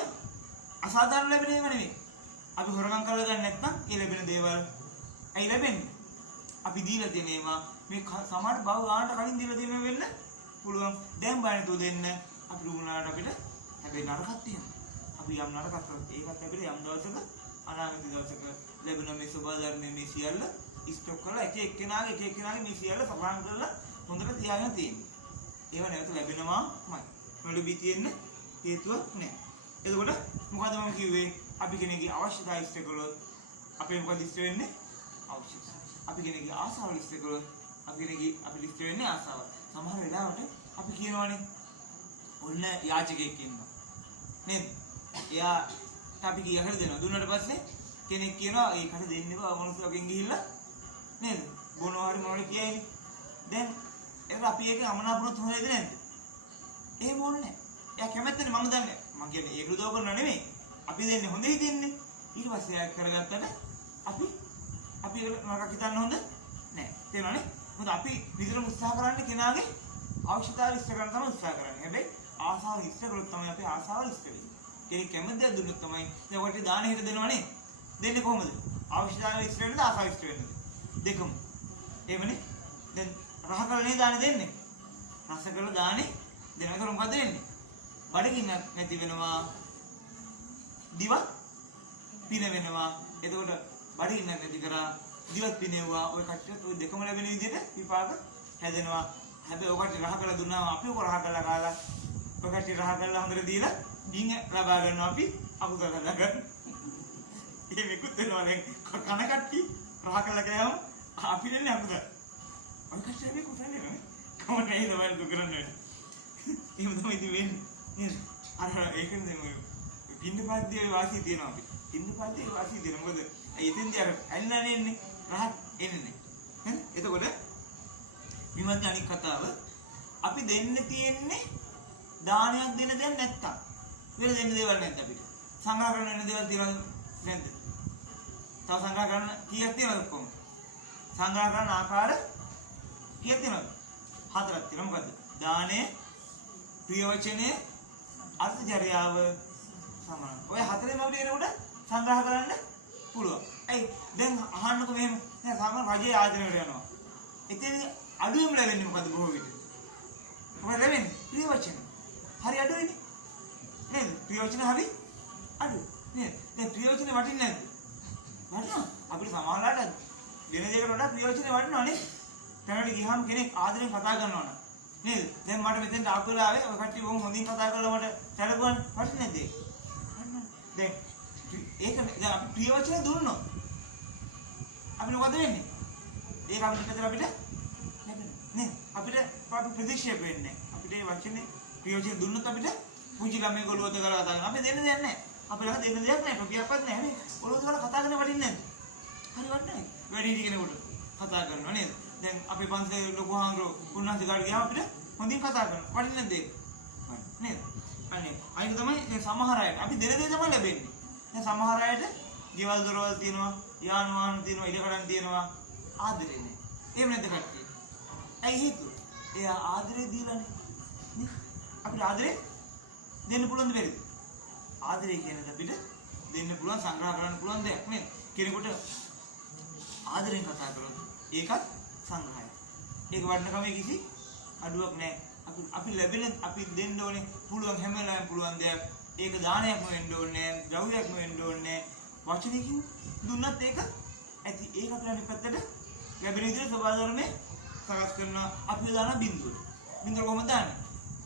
අසාධාරණ ලැබෙන ඒවා නෙමෙයි. අපි හොරගම් කරලා ගන්න නැත්නම් ඒ ලැබෙන දේවල් ඇයි ලැබෙන්නේ? අපි දීලා තියෙන ඒවා මේ සමහර බව ගන්නට කලින් දීලා තියෙන වෙන්න පුළුවන්. දැන් බයනතෝ දෙන්න අපි රුණාට අපිට හැබැයි නරකක් තියෙනවා. අපි යම් නරකක් කරොත් ඒකත් අපිට යම් දවසක අනාගත දවසක ලැබෙන මේ සබා ධර්මයේ මේ සියල්ල ස්ටොක් කරලා එක එක්කෙනාගේ මේ සියල්ල සමාන කරලා හොඳට තියාගෙන තියෙනවා. ඒව නැවත ලැබෙනවාමයි. නොලැබී තියෙන්න හේතුවක් නැහැ. එතකොට මොකද මම කිව්වේ? අපි කෙනෙක්ගේ අවශ්‍යතාවය ඉෂ්ට කළොත් අපේ මොකද ඉෂ්ට වෙන්නේ? අවශ්‍යතාවය. අපි කෙනෙක්ගේ ආසාවල් ඉෂ්ට කළොත් අපිට ඉෂ්ට වෙන්නේ ආසාව. සමහර වෙලාවට අපි කියනවානේ ඔන්න යාචකයෙක් ඉන්නවා. නේද? එයා අපි කීයකට දෙනවා. දුන්නාට පස්සේ කෙනෙක් කියනවා ඒකට දෙන්නේ බා මොනසෝගෙන් ගිහිල්ලා නේද? බොනවා හරි මොනවද කියයිනේ. දැන් ඒක අපි ඒක අමනාපුරත් හොයද නැද්ද? එහෙම ඕනේ නැහැ. එයා කැමැත්තනේ මම දන්නේ. මම කියන්නේ ඒක උදව් කරනවා නෙමෙයි. අපි දෙන්නේ හොඳ හිතෙන්නේ. ඊට පස්සේ එයා කරගත්තට අපි ඒක නරක හිතන්න හොඳ නැහැ. තේරුණානේ? මොකද අපි විතරම උත්සාහ කරන්නේ කෙනාගේ අවශ්‍යතාවය ඉෂ්ට කරන්න තමයි උත්සාහ කරන්නේ. හැබැයි ආසාව ඉෂ්ට කරොත් තමයි අපේ ආසාව ඉෂ්ට වෙන්නේ. කෙනෙක් කැමැත්තක් දුන්නොත් තමයි දැන් ඔකට දාන හිත දෙනවනේ. දෙන්නේ කොහොමද? අවශ්‍යතාවය ඉෂ්ට වෙන්නද ආසාව ඉෂ්ට වෙන්නද? දෙකම. එහෙමනේ. දැන් රහ කරලා දාන දෙන්නේ. රස කරලා දානේ දෙනකොට මොකද වෙන්නේ? බඩගින්න නැති වෙනවා. දිවත් පින වෙනවා. එතකොට බඩගින්න නැති කරා දිවත් පිනෙවුවා. ඔය කට්ටියත් ඔය දෙකම ලැබෙන විදිහට විපාක හැදෙනවා. හැබැයි ඔකට රහ කරලා දුන්නාම අපි ඔක රහ කරලා කාලා ඔය කට්ටිය රහ කරලා හොඳට දීලා දින් ලබා ගන්නවා අපි අකුසල කරලා ගන්න. ඉතින් මේකුත් වෙනවා නේ කන කට්ටිය රහ කරලා ගියාම අපි දෙන්නේ අකුසල. ඔය කට්ටිය මේ කුසලනේ නේ. කොහොමද ඒ දවල් දුකරන්නේ? එහෙම තමයි ඉතින් වෙන්නේ. අර ඒකනේ මේ පින්නපද්දේ වාසිය තියෙනවා අපි. පින්නපද්දේ වාසිය තියෙනවා. මොකද එතෙන්දී අර ඇල්ලානේ එන්නේ. රහත් එන්නේ නැහැ. එතකොට විමර්ශන අනික් කතාව අපි දෙන්න තියෙන්නේ දානයක් දෙන්න දෙයක් නැත්තම් වෙන දෙන්න දේවල් නැද්ද අපිට? සංග්‍රහ කරන්න වෙන දේවල් තියෙනවද නැද්ද? තව සංග්‍රහ කරන්න කීයක් තියෙනවද කොහොමද? සංග්‍රහ කරන ආකාර කීයක් තියෙනවද? 4ක් තියෙනවා. මොකද්ද? දානය, ප්‍රිය වචනය, අර්ථචර්යාව සමාන. ඔය 4ෙම අපිට එනකොට සංග්‍රහ කරන්න පුළුවන්. ඇයි දැන් අහන්නකෝ මෙහෙම දැන් සාමාන්‍ය රජයේ ආධිනයට යනවා. එතෙන් අඩුවෙන් ලැබෙන්නේ මොකද්ද බොහෝ විට? මොකද ලැබෙන්නේ? ප්‍රිය වචන. හරි අඩුයිනේ. නේද? ප්‍රිය වචන හරි අඩු. නේද? දැන් ප්‍රිය වචන වටින්නේ නැද්ද? වටිනවා. අපිට සමානලාට දෙන දෙයකට වඩා ප්‍රිය වචන වටිනවනේ. දැනට ගියහම කෙනෙක් ආදරෙන් කතා කරනවා නම් නේද? දැන් මට මෙතෙන්ට ආපු වෙලාවේ ඔය කට්ටිය බොහොම හොඳින් කතා කරලා මට සැලකුවානේ. වටින්නේ නැද්ද ඒක? දැන් ඒක දැන් අපි ප්‍රිය වචන දුන්නොත් අපිට මොකද වෙන්නේ? ඒක අපිට පැත්තට අපිට ලැබෙනවා නේද? අපිට ප්‍රතික්ෂේප වෙන්නේ. අපිට මේ වචනේ ප්‍රිය වචන දුන්නොත් අපිට පුංචි ළමයි ගොළුවත කරලා කතා කරනවා. අපි දෙන්න දෙයක් නැහැ. අපි ළඟ දෙන්න දෙයක් නැහැ. ප්‍රතික්ෂේපයක් නැහැ නේ. ගොළුවත කරලා කතා කරන්න වටින්නේ නැද්ද? හරි වටිනයි. වැඩි හිටි කෙනෙකුට කතා කරනවා නේද? දැන් අපේ පන්සලේ ලොකු හාමුදුරුවෝ උන්වහන්සේ කාට ගියාම අපිට හොඳින් කතා කරනවා. වටින්නේ නැද්ද ඒක? නේද? අනේ අයික තමයි දැන් සමහර අයට අපි දෙන දේ තමයි ලැබෙන්නේ. දැන් සමහර අයට ගෙවල් දොරවල් තියෙනවා, යාන වාහන තියෙනවා, ඉඩකඩම් තියෙනවා. ආදරේ නැහැ. එහෙම නැද්ද කට්ටිය? ඇයි හේතුව? එයා ආදරේ දීලානේ. නේ? අපිට ආදරේ දෙන්න පුළුවන්ද බැරිද? ආදරේ කියන්නේ අපිට දෙන්න පුළුවන් සංග්‍රහ කරන්න පුළුවන් දෙයක් නේද? කෙනෙකුට ආදරෙන් කතා කරොත් ඒකත් සංග්‍රහයක්. ඒක වටිනකම කිසි අඩුවක් නැහැ. අපි ලැබෙන අපි දෙන්න ඕනේ පුළුවන් හැම වෙලාවෙම පුළුවන් දෙයක්. ඒක දානයක්ම වෙන්න ඕනේ, ද්‍රව්‍යයක්ම වෙන්න ඕනේ. වචනයකින් දුන්නත් ඒක ඇති. ඒක අපිට අනිත් පැත්තට ලැබෙන විදිහට සබා ධර්මයේ සකස් කරන අපි දාන බිඳුවට. බිඳුව කොහොමද දාන්නේ?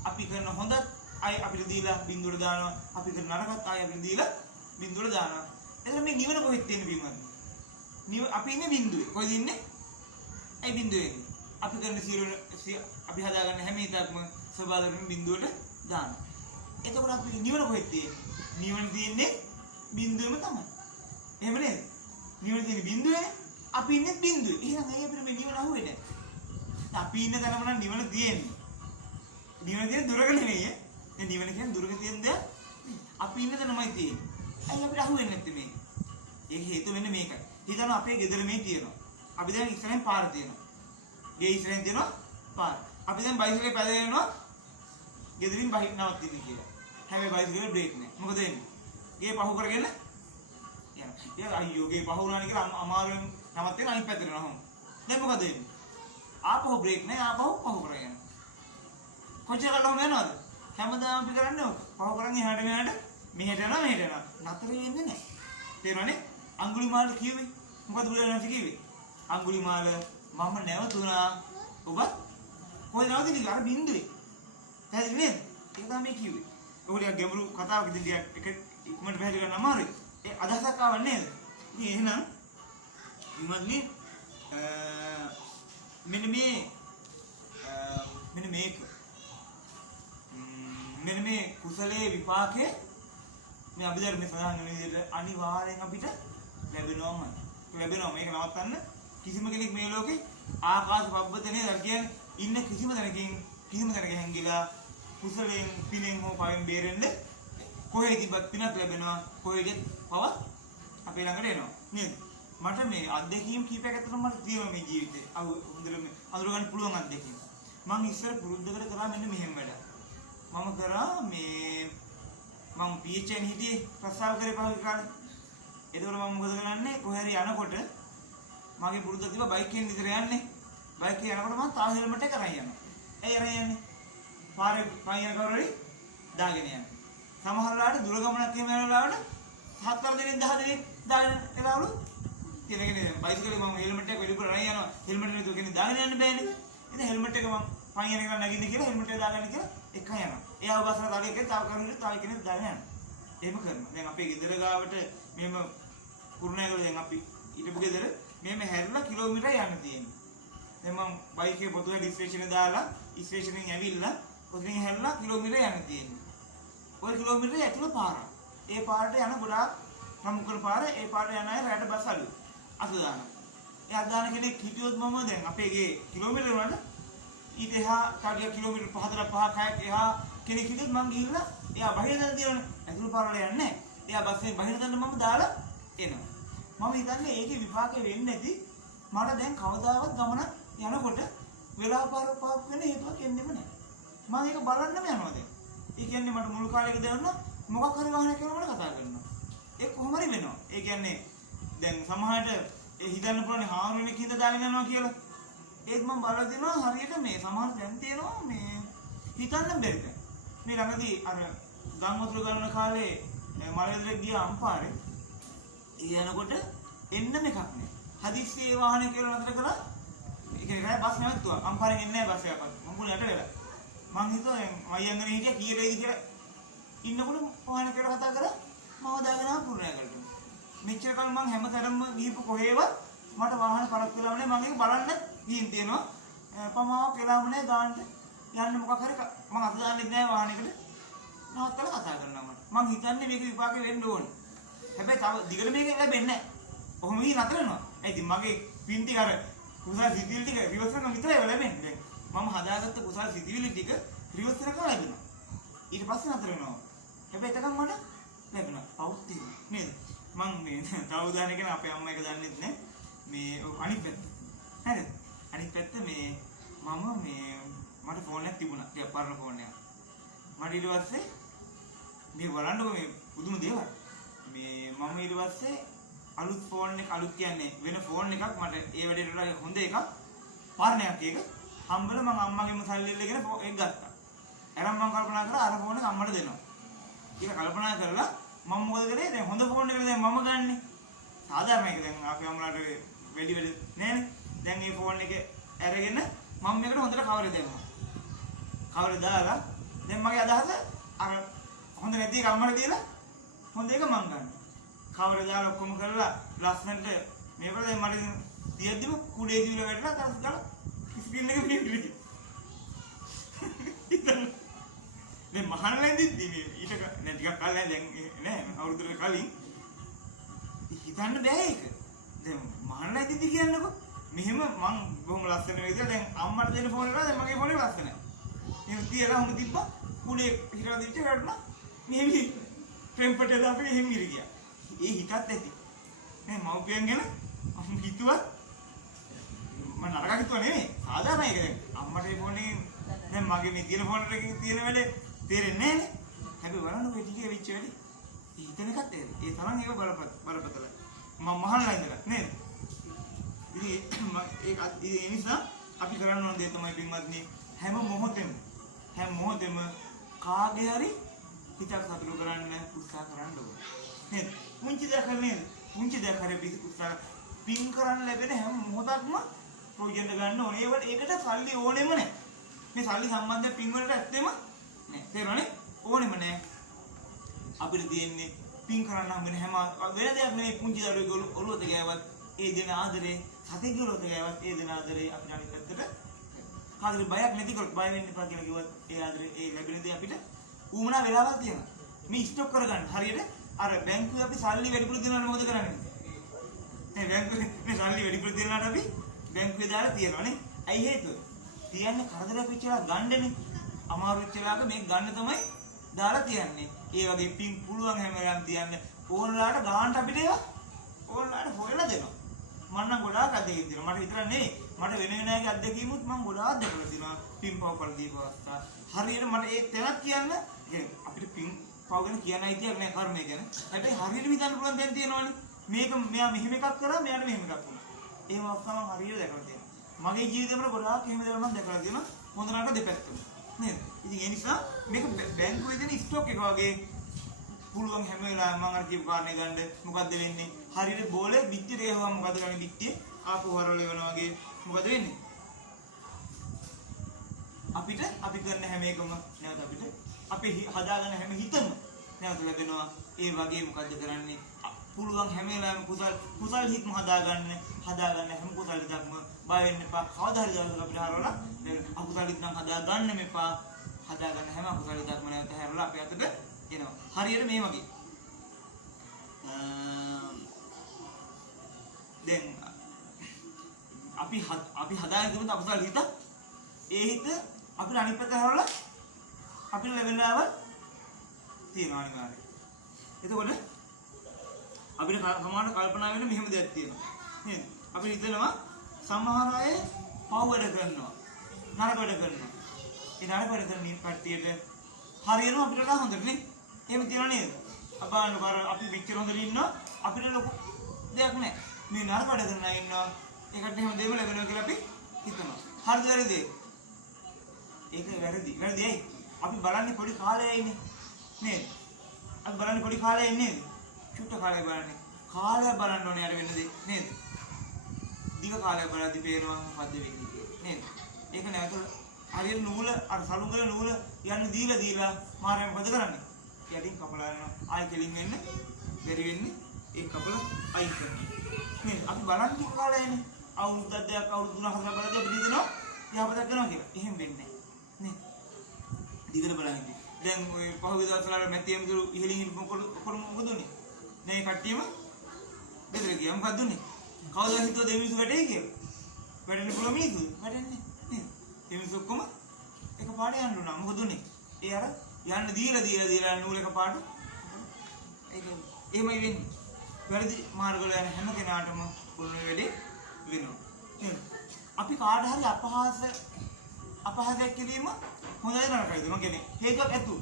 අපි කරන හොඳත් අය අපිට දීලා බිඳුවට දානවා. අපි කරන නරකත් අය අපිට දීලා බිඳුවට දානවා. එතන මේ නිවන කොහෙද තියෙන්නේ බිමද? අපි ඉන්නේ බිඳුවේ. කොහෙද ඉන්නේ? ඒ බිඳුවේ. අපි කරන අපි හදාගන්න හැම එකක්ම සබා ධර්මයේ බිඳුවට දානවා. එතකොට අපි නිවන කොහෙද තියෙන්නේ? නිවන තියෙන්නේ බිඳුවෙම තමයි. එහෙම නේද? නිවන තියෙන්නේ බිඳුවේනේ. අපි ඉන්නේ බිඳුවේ. එහෙනම් ඇයි අපිට මේ නිවන අහුවෙන්නේ නැහැ? අපි ඉන්න තැනම නම් නිවන තියෙන්නේ. නිවන තියෙන්නේ දුරක නෙවෙයි. ඒ නිවන කියන්නේ දුරක තියෙන දෙයක්. අපි ඉන්න තැනමයි තියෙන්නේ. ඇයි අපිට අහුවෙන්නේ නැත්තේ මේ? ඒක හේතුව වෙන්නේ මේකයි. හිතන්න අපේ ගෙදර මේ තියෙනවා. අපි දැන් ඉස්සරහින් පාර තියෙනවා. ගේ ඉස්සරහින් තියෙනවා පාර. අපි දැන් බයිසිකලේ පැදලා යනවා ගෙදරින් බහින්නවත් ඉන්නේ කියලා. හැබැයි බයිසිකලේ බ්‍රේක් නැහැ. මොකද වෙන්නේ? ගේ පහු කරගෙන යනවා. යා අයියෝ ගේ පහු වුණානේ කියලා අමාරුවෙන් නමත් එක අනිත් පැත්තට යනවා. දැන් මොකද වෙන්නේ? ආපහු බ්‍රේක් නැහැ ආපහු පහු කරගෙන යනවා. කොච්චර කලවම යනවද? හැමදාම අපි කරන්නේ ඔක. පහු කරන් එහාට මෙහාට යනවා මෙහෙට යනවා. නතර වෙන්නේ නැහැ. තේරෙනවනේ? අඟුලිමාල කිව්වේ. මොකද බුදුරජාණන් කිව්වේ? අඟුලිමාල මම නැවතුණා. ඔබ කොහෙද නැවතුනේ? අර බින්දුවේ. පැහැදිලි නේද? ඒක තමයි කිව්වේ. ඔකට ගැඹුරු කතාවක ඉතින් ටිකක් ඉක්මනට පැහැදිලි කරන්න අමාරුයි. ඒ අදහසක් ආව නේද? ඉතින් එහෙනම් විමල්ලි මෙන්න මේ කුසලයේ විපාකයේ මේ අභිධර්මයේ සඳහන් වෙන විදිහට අනිවාර්යෙන් අපිට ලැබෙනවා. මේක නවත්තන්න කිසිම කෙනෙක් මේ ලෝකේ ආකාශ පබ්බතනේ දර කියන්නේ ඉන්න කිසිම තැනක හැංගිලා කුසලයෙන් පිනෙන් හෝ පවෙන් බේරෙන්න කොහෙදවත් පිනක් ලැබෙනවා කොහෙදත් පව අපේ ළඟට එනවා නේද? මට මේ අත්දැකීම් කීපයක් ඇත්තටම මට තියෙනවා මේ ජීවිතේ. හොඳට මේ අඳුර ගන්න පුළුවන් අත්දැකීම්. මම ඉස්සර පුරුද්දකට කරා මෙන්න මෙහෙම වැඩ. මම කරා මම PHN හිටියේ ප්‍රස්තාව කරේ පහුගිය කාලේ. එතකොට මම මොකද කරන්නේ? කොහේ හරි යනකොට මගේ පුරුද්ද තිබ්බා බයික් එකෙන් විතර යන්නේ. බයික් එකේ යනකොට මම තාම හෙල්මට් එක අරන් යනවා. ඇයි අරන් යන්නේ? පාරේ පයින් කවුරුරි දාගෙන යන්නේ. සමහර වෙලාවට දුර ගමනක් එහෙම යන වෙලාවට 7 දෙනෙක් 10 දෙනෙක් දාගෙන එලාවලු ඉතින් බයිසිකලේ මම හෙල්මට් එක වෙලිපුර අරන් යනවා. හෙල්මට් එක කෙනෙක් දාගෙන යන්න බෑනේ. ඉතින් හෙල්මට් එක මම පයින් යන එක නැගින්න කියලා හෙල්මට් එක දාගන්න කියලා එක යනවා. එයාව බස්සලා තව එකේ තව කරුණේ තව කෙනෙක් දාගෙන යනවා. එහෙම කරනවා. දැන් අපේ ගෙදර ගාවට මෙහෙම කුරුණෑගල දැන් අපි ඊටපු ගෙදර මෙහෙම හැරිලා කිලෝමීටර් යන්න තියෙනවා. දැන් මම බයික් එකේ පොතුවේ ඩිස්පේෂන් දාලා ස්ටේෂන් ඇවිල්ලා කොතනින් හැරිලා කිලෝමීටර් යන්න තියෙනවා. ඔය කිලෝමීටර් ඇතුළ පාරක්. ඒ පාරට යන ගොඩාක් සමුකල් පාර ඒ පාරට යන අය රැට බස් අඩු. අත දානවා. ඒ අත දාන කෙනෙක් හිටියොත් මම දැන් අපේ ගේ කිලෝමීටර් වල ඊට එහා තව කිලෝමීටර් 4-5ක් එහා කෙනෙක් හිටියොත් මං ගිහිල්ලා එයා බහිර දාන්න තියෙනවනේ. ඇතුළ පාර වල යන්නේ නැහැ. එයා බස්සේ බහිර දාන්න මම දාලා එනවා. මම හිතන්නේ ඒකේ විපාකේ වෙන්නේ නැති මට දැන් කවදාවත් ගමන යනකොට වෙලාව පාරක් වෙන හේතුවක් එන්නෙම නැහැ. මම ඒක බලන්නම යනවා දැන්. ඒ කියන්නේ මට මුල් කාලේක දෙන්න මොකක් හරි වාහනයක් කරනකොට කතා කරනවා. ඒක කොහොම හරි වෙනවා. ඒ කියන්නේ දැන් සමහරට ඒ හිතන්න පුළුවන් හාමුදුරනේ කිඳ දාගෙන යනවා කියලා. ඒත් මම බලලා දෙනවා හරියට මේ සමහර දැන් තියෙනවා මේ හිතන්න බැරිද. මේ ළඟදී අර ගම් වතුර ගලන කාලේ මලවැදට ගිය අම්පාරේ යනකොට එන්නම එකක් නෑ. හදිස්සියේ වාහනේ කියලා නතර කළා. ඒ කියන්නේ රෑ බස් නැවතුවා. අම්පාරෙන් එන්නේ නෑ බස් එකක්වත්. මම මුල යට වෙලා. මං හිතුවා මයංගනේ හිටියා කීයේද කියලා ඉන්නකොට වාහනේ කියලා කතා කරා මම දාගෙන ආපු පුරුණෑගලට. මෙච්චර කල් මං හැමතැනම ගිහපු කොහේවත් මට වාහන පරක් වෙලාම නෑ. මම ඒක බලන්න ගිහින් තියෙනවා. පමාව කියලාම නෑ ගාන්න යන්න මොකක් හරි මං අත දාන්නෙත් නෑ වාහනයකට. නවත්තලා කතා කරනවා මට. මං හිතන්නේ මේක විපාකෙ වෙන්න ඕනේ. හැබැයි තව දිගට මේක ලැබෙන්නේ නෑ. කොහොම වී නතර වෙනවා. ඒ ඉතින් මගේ පින් ටික අර කුසල සිතිවිලි ටික රිවර්ස් කරන විතරයි ලැබෙන්නේ. දැන් මම හදාගත්ත කුසල සිතිවිලි ටික රිවර්ස් කරලා ලැබෙනවා. ඊට පස්සේ නතර වෙනවා. හැබැයි එතකන් මට ලැබෙනවා. පවුත් තියෙනවා. නේද? මං මේ තව උදාහරණයකට අපේ අම්මා එක දන්නෙත් නෑ. මේ අනිත් පැත්ත. හරිද? අනිත් පැත්ත මේ මම මේ මට ෆෝන් එකක් තිබුණා. ටිකක් පරණ ෆෝන් එකක්. මට ඊට පස්සේ මේ බලන්නකො මේ පුදුම දේවල්. මේ මම ඊට පස්සේ අලුත් ෆෝන් එක අලුත් කියන්නේ වෙන ෆෝන් එකක් මට ඒ වැඩේට වඩා හොඳ එකක් පරණයක් එක හම්බෙලා මම අම්මගෙම සල්ලි ඉල්ලගෙන ඒක ගත්තා. අරන් මම කල්පනා කරා අර ෆෝන් එක අම්මට දෙනවා. ඒක කල්පනා කරලා මම මොකද කරේ දැන් හොඳ ෆෝන් එකක් දැන් මම ගන්නෙ. සාධාරණ එක දැන් අපේ අම්මලාට වැඩි නෑනේ. දැන් මේ ෆෝන් එක අරගෙන මම මේකට හොඳට කවරේ දෙනවා. කවරේ දාලා දැන් මගේ අදහස අර හොඳ නැති එක අම්මට දීලා හොඳ එක මං ගන්නවා. කවරේ දාලා ඔක්කොම කරලා ලස්සනට මේකට දැන් මට තියද්දිම කුඩේ දිවිල වැටලා තරස් ගාලා ස්ක්‍රීන් එක පිටින් ඉතින් මේ මහානලෙන්දිත් මේ ඊට නෑ ටිකක් කලින් දැන් නෑ අවුරුද්දකට කලින් හිතන්න බෑ ඒක. දැන් මහානලෙන්දිත් කියන්නකො මෙහෙම මං බොහොම ලස්සන විදිහට දැන් අම්මට දෙන ෆෝන් එක දැන් මගේ ෆෝන් එක ලස්සනයි. එහෙම තියලා හොම තිබ්බා කුඩේ හිටලා දිච්ච කරලා මෙහෙම ටෙම්පරේචර් එක අපි එහෙම ඉරි ගියා. ඒ හිතත් ඇති. මේ මව්පියන් ගැන මම හිතුවා මම නරක හිතුවා නෙමෙයි. සාධාරණයි ඒක දැන්. අම්මට ඒ ෆෝන් එකෙන් දැන් මගේ මේ තියෙන ෆෝන් එකකින් තියෙන වැඩේ තේරෙන්නේ නැහනේ. හැබැයි බලන්න ඔය ටිකේ වෙච්ච වැඩි. හිතන එකත් ඒ තරම් ඒක බලපතල. මම මහල්ලා ඉඳලා නේද? ඉතින් ඒ නිසා අපි කරන්න ඕන දේ තමයි පින්වත්නි හැම මොහොතෙම කාගේ හරි හිතක් සතුටු කරන්න උත්සාහ කරන්න ඕනේ. නේද? පුංචි දෙයක් හරි උත්සාහ පින් කරන්න ලැබෙන හැම මොහොතක්ම ප්‍රයෝජන ගන්න ඕනේ. ඒකට සල්ලි ඕනෙම නැහැ. මේ සල්ලි සම්බන්ධ පින් වලට ඇත්තෙම නැහැ. තේරුණානේ? ඕනෙම නැහැ. අපිට තියෙන්නේ පින් කරන්න හම්බෙන හැම වෙන දෙයක් නෙවෙයි පුංචි දරුවෙකුගේ ඔළුවට ගෑවත් ඒ දෙන ආදරේ සතෙකුගේ ඔළුවට ගෑවත් ඒ දෙන ආදරේ අපිට අනිත් පැත්තට කාගේ බයක් නැතිකොට බය වෙන්න එපා කියලා කිව්වත් ඒ ආදරේ ඒ ලැබෙන දේ අපිට ඌමනා වෙලාවක් තියෙනවා. මේ ස්ටොක් කරගන්න හරියට අර බැංකුවේ අපි සල්ලි වැඩිපුර දෙනවනේ මොකද කරන්නේ? මේ බැංකුවේ මේ සල්ලි වැඩිපුර දෙනවට අපි බැංකුවේ දාලා තියනවානේ. ඇයි හේතුව? තියන්නේ කරදරයක් වෙච්චලා ගන්නනේ. අමාරු වෙච්චලාක මේක ගන්න තමයි දාලා තියන්නේ. ඒ වගේ පින් පුළුවන් හැම වෙලාවෙම තියන්න ඕනලාට ගානට අපිට ඒවා ඕනලාට හොයලා දෙනවා. මම නම් ගොඩාක් අත්දැකීම් තියෙනවා. මට විතර නෙවෙයි. මට වෙන අයගේ අත්දැකීමුත් මම ගොඩාක් දැකලා තියෙනවා. පින් පව කර දීපු අවස්ථා. හරියට මට ඒ තැනක් කියන්න අපිට පින් පව ගැන කියන්න අයිතියක් නෑ කර්මය ගැන. හැබැයි හරියට හිතන්න පුළුවන් දැන් තියෙනවනේ. මේක මෙයා මෙහෙම එකක් කරා මෙයාට මෙහෙම එකක් වුණා. ඒ අවස්ථාව මම හරියට දැකලා තියෙනවා. මගේ ජීවිතේ වල ගොඩාක් එහෙම දේවල් මම දැකලා තියෙනවා. හොඳ නරක දෙපැත්තම. නේද? ඉතින් ඒ නිසා මේක බැංකුවේ දෙන ස්ටොක් එක වගේ පුළුවන් හැම වෙලාවෙම මම අර කියපු කාරණේ ගන්න මොකද්ද වෙන්නේ? හරියට බෝලේ පිටියට ගහුවම මොකද කරන්නේ? පිටියේ ආපහු හරවල වෙනවා වගේ මොකද වෙන්නේ? අපි කරන හැම එකම නැවත අපිට අපි හදාගන්න හැම හිතම නැවත ලැබෙනවා. ඒ වගේ මොකද්ද කරන්නේ? පුළුවන් හැම වෙලාවෙම කුසල් හිතම හදාගන්න හැම කුසල් හිතක්ම බය වෙන්න එපා. කවදා හරි දවසක අපිට හරවලා අකුසල් හිත නම් හදාගන්න මෙපා. හදාගන්න හැම අකුසල් හිතක්ම නැවත හැරලා අපේ අතට එනවා. හරියට මේ වගේ. දැන් අපි හදාගෙන තිබුණ අකුසල් හිත ඒ හිත අපිට අනිත් පැත්තට හරවලා අපිට ලැබෙනවල් තියෙනවා අනිවාර්යයෙන්. එතකොට අපිට සමාන කල්පනා වෙන මෙහෙම දෙයක් තියෙනවා. නේද? අපි හිතනවා සමහර අය පව් වැඩ කරනවා. නරක වැඩ කරනවා. ඒ නරක වැඩ කරන කට්ටියට හරියනවා අපිට වඩා හොඳට නේ. එහෙම තියනවා නේද? අපානකර අපි විචාර හොඳට ඉන්නවා. අපිට ලොකු දෙයක් නැහැ. මේ නරක වැඩ කරන අය ඉන්නවා. ඒකට එහෙම දෙයක් ලැබෙනවා කියලා අපි හිතනවා. හරිද වැරදිද? ඒක වැරදි. වැරදි ඇයි? අපි බලන්නේ පොඩි කාලයයිනේ. නේද? අපි බලන්නේ පොඩි කාලයයි නේද? චුට්ට කාලය බලන්නේ. කාලය බලන්න ඕනේ අර වෙන දේ නේද? දිග කාලය බලද්දි පේනවා මොකද්ද වෙන්නේ නේද? ඒක නැවත හරියට නූල අර සලුංගල නූල යන්න දීලා මාරයන් මොකද කරන්නේ? යටින් කපලා යනවා. ආයෙ කෙලින් වෙන්න බැරි වෙන්නේ ඒ කපල අයින් කරනවා. නේද? අපි බලන්නේ දිග කාලයනේ. අවුරුද්දක් දෙකක් අවුරුදු 3-4 බලද්දි අපි හිතනවා යහපතක් කරනවා කියලා. එහෙම වෙන්නේ නැහැ. නේද? දිගට බලන්නේ. දැන් ඔය පහුගිය දවස්වල මැතියම් දුරු ඉහළින් කොළු මොකද උනේ? මේ කට්ටියම බෙදලා ගියා. මොකක්ද උනේ? කවුද හිතුව දෙමිනිස්සු වැටේ කියලා? වැටෙන්න පුළුවන් මිනිස්සු වැටෙන්නේ නේද? දෙමිනිස්සු ඔක්කොම එකපාරට යන්න උනා. මොකද උනේ? ඒ අර යන්න දීලා නූල එකපාරට ඒක එහෙමයි වෙන්නේ. වැරදි මාර්ගවල යන හැම කෙනාටම පුළුවන් වෙලේ වෙනවා. නේද? අපි කාට හරි අපහාසයක් කිරීම හොඳයි නරකයිද? මම කියන්නේ හේතුවක් ඇතුව.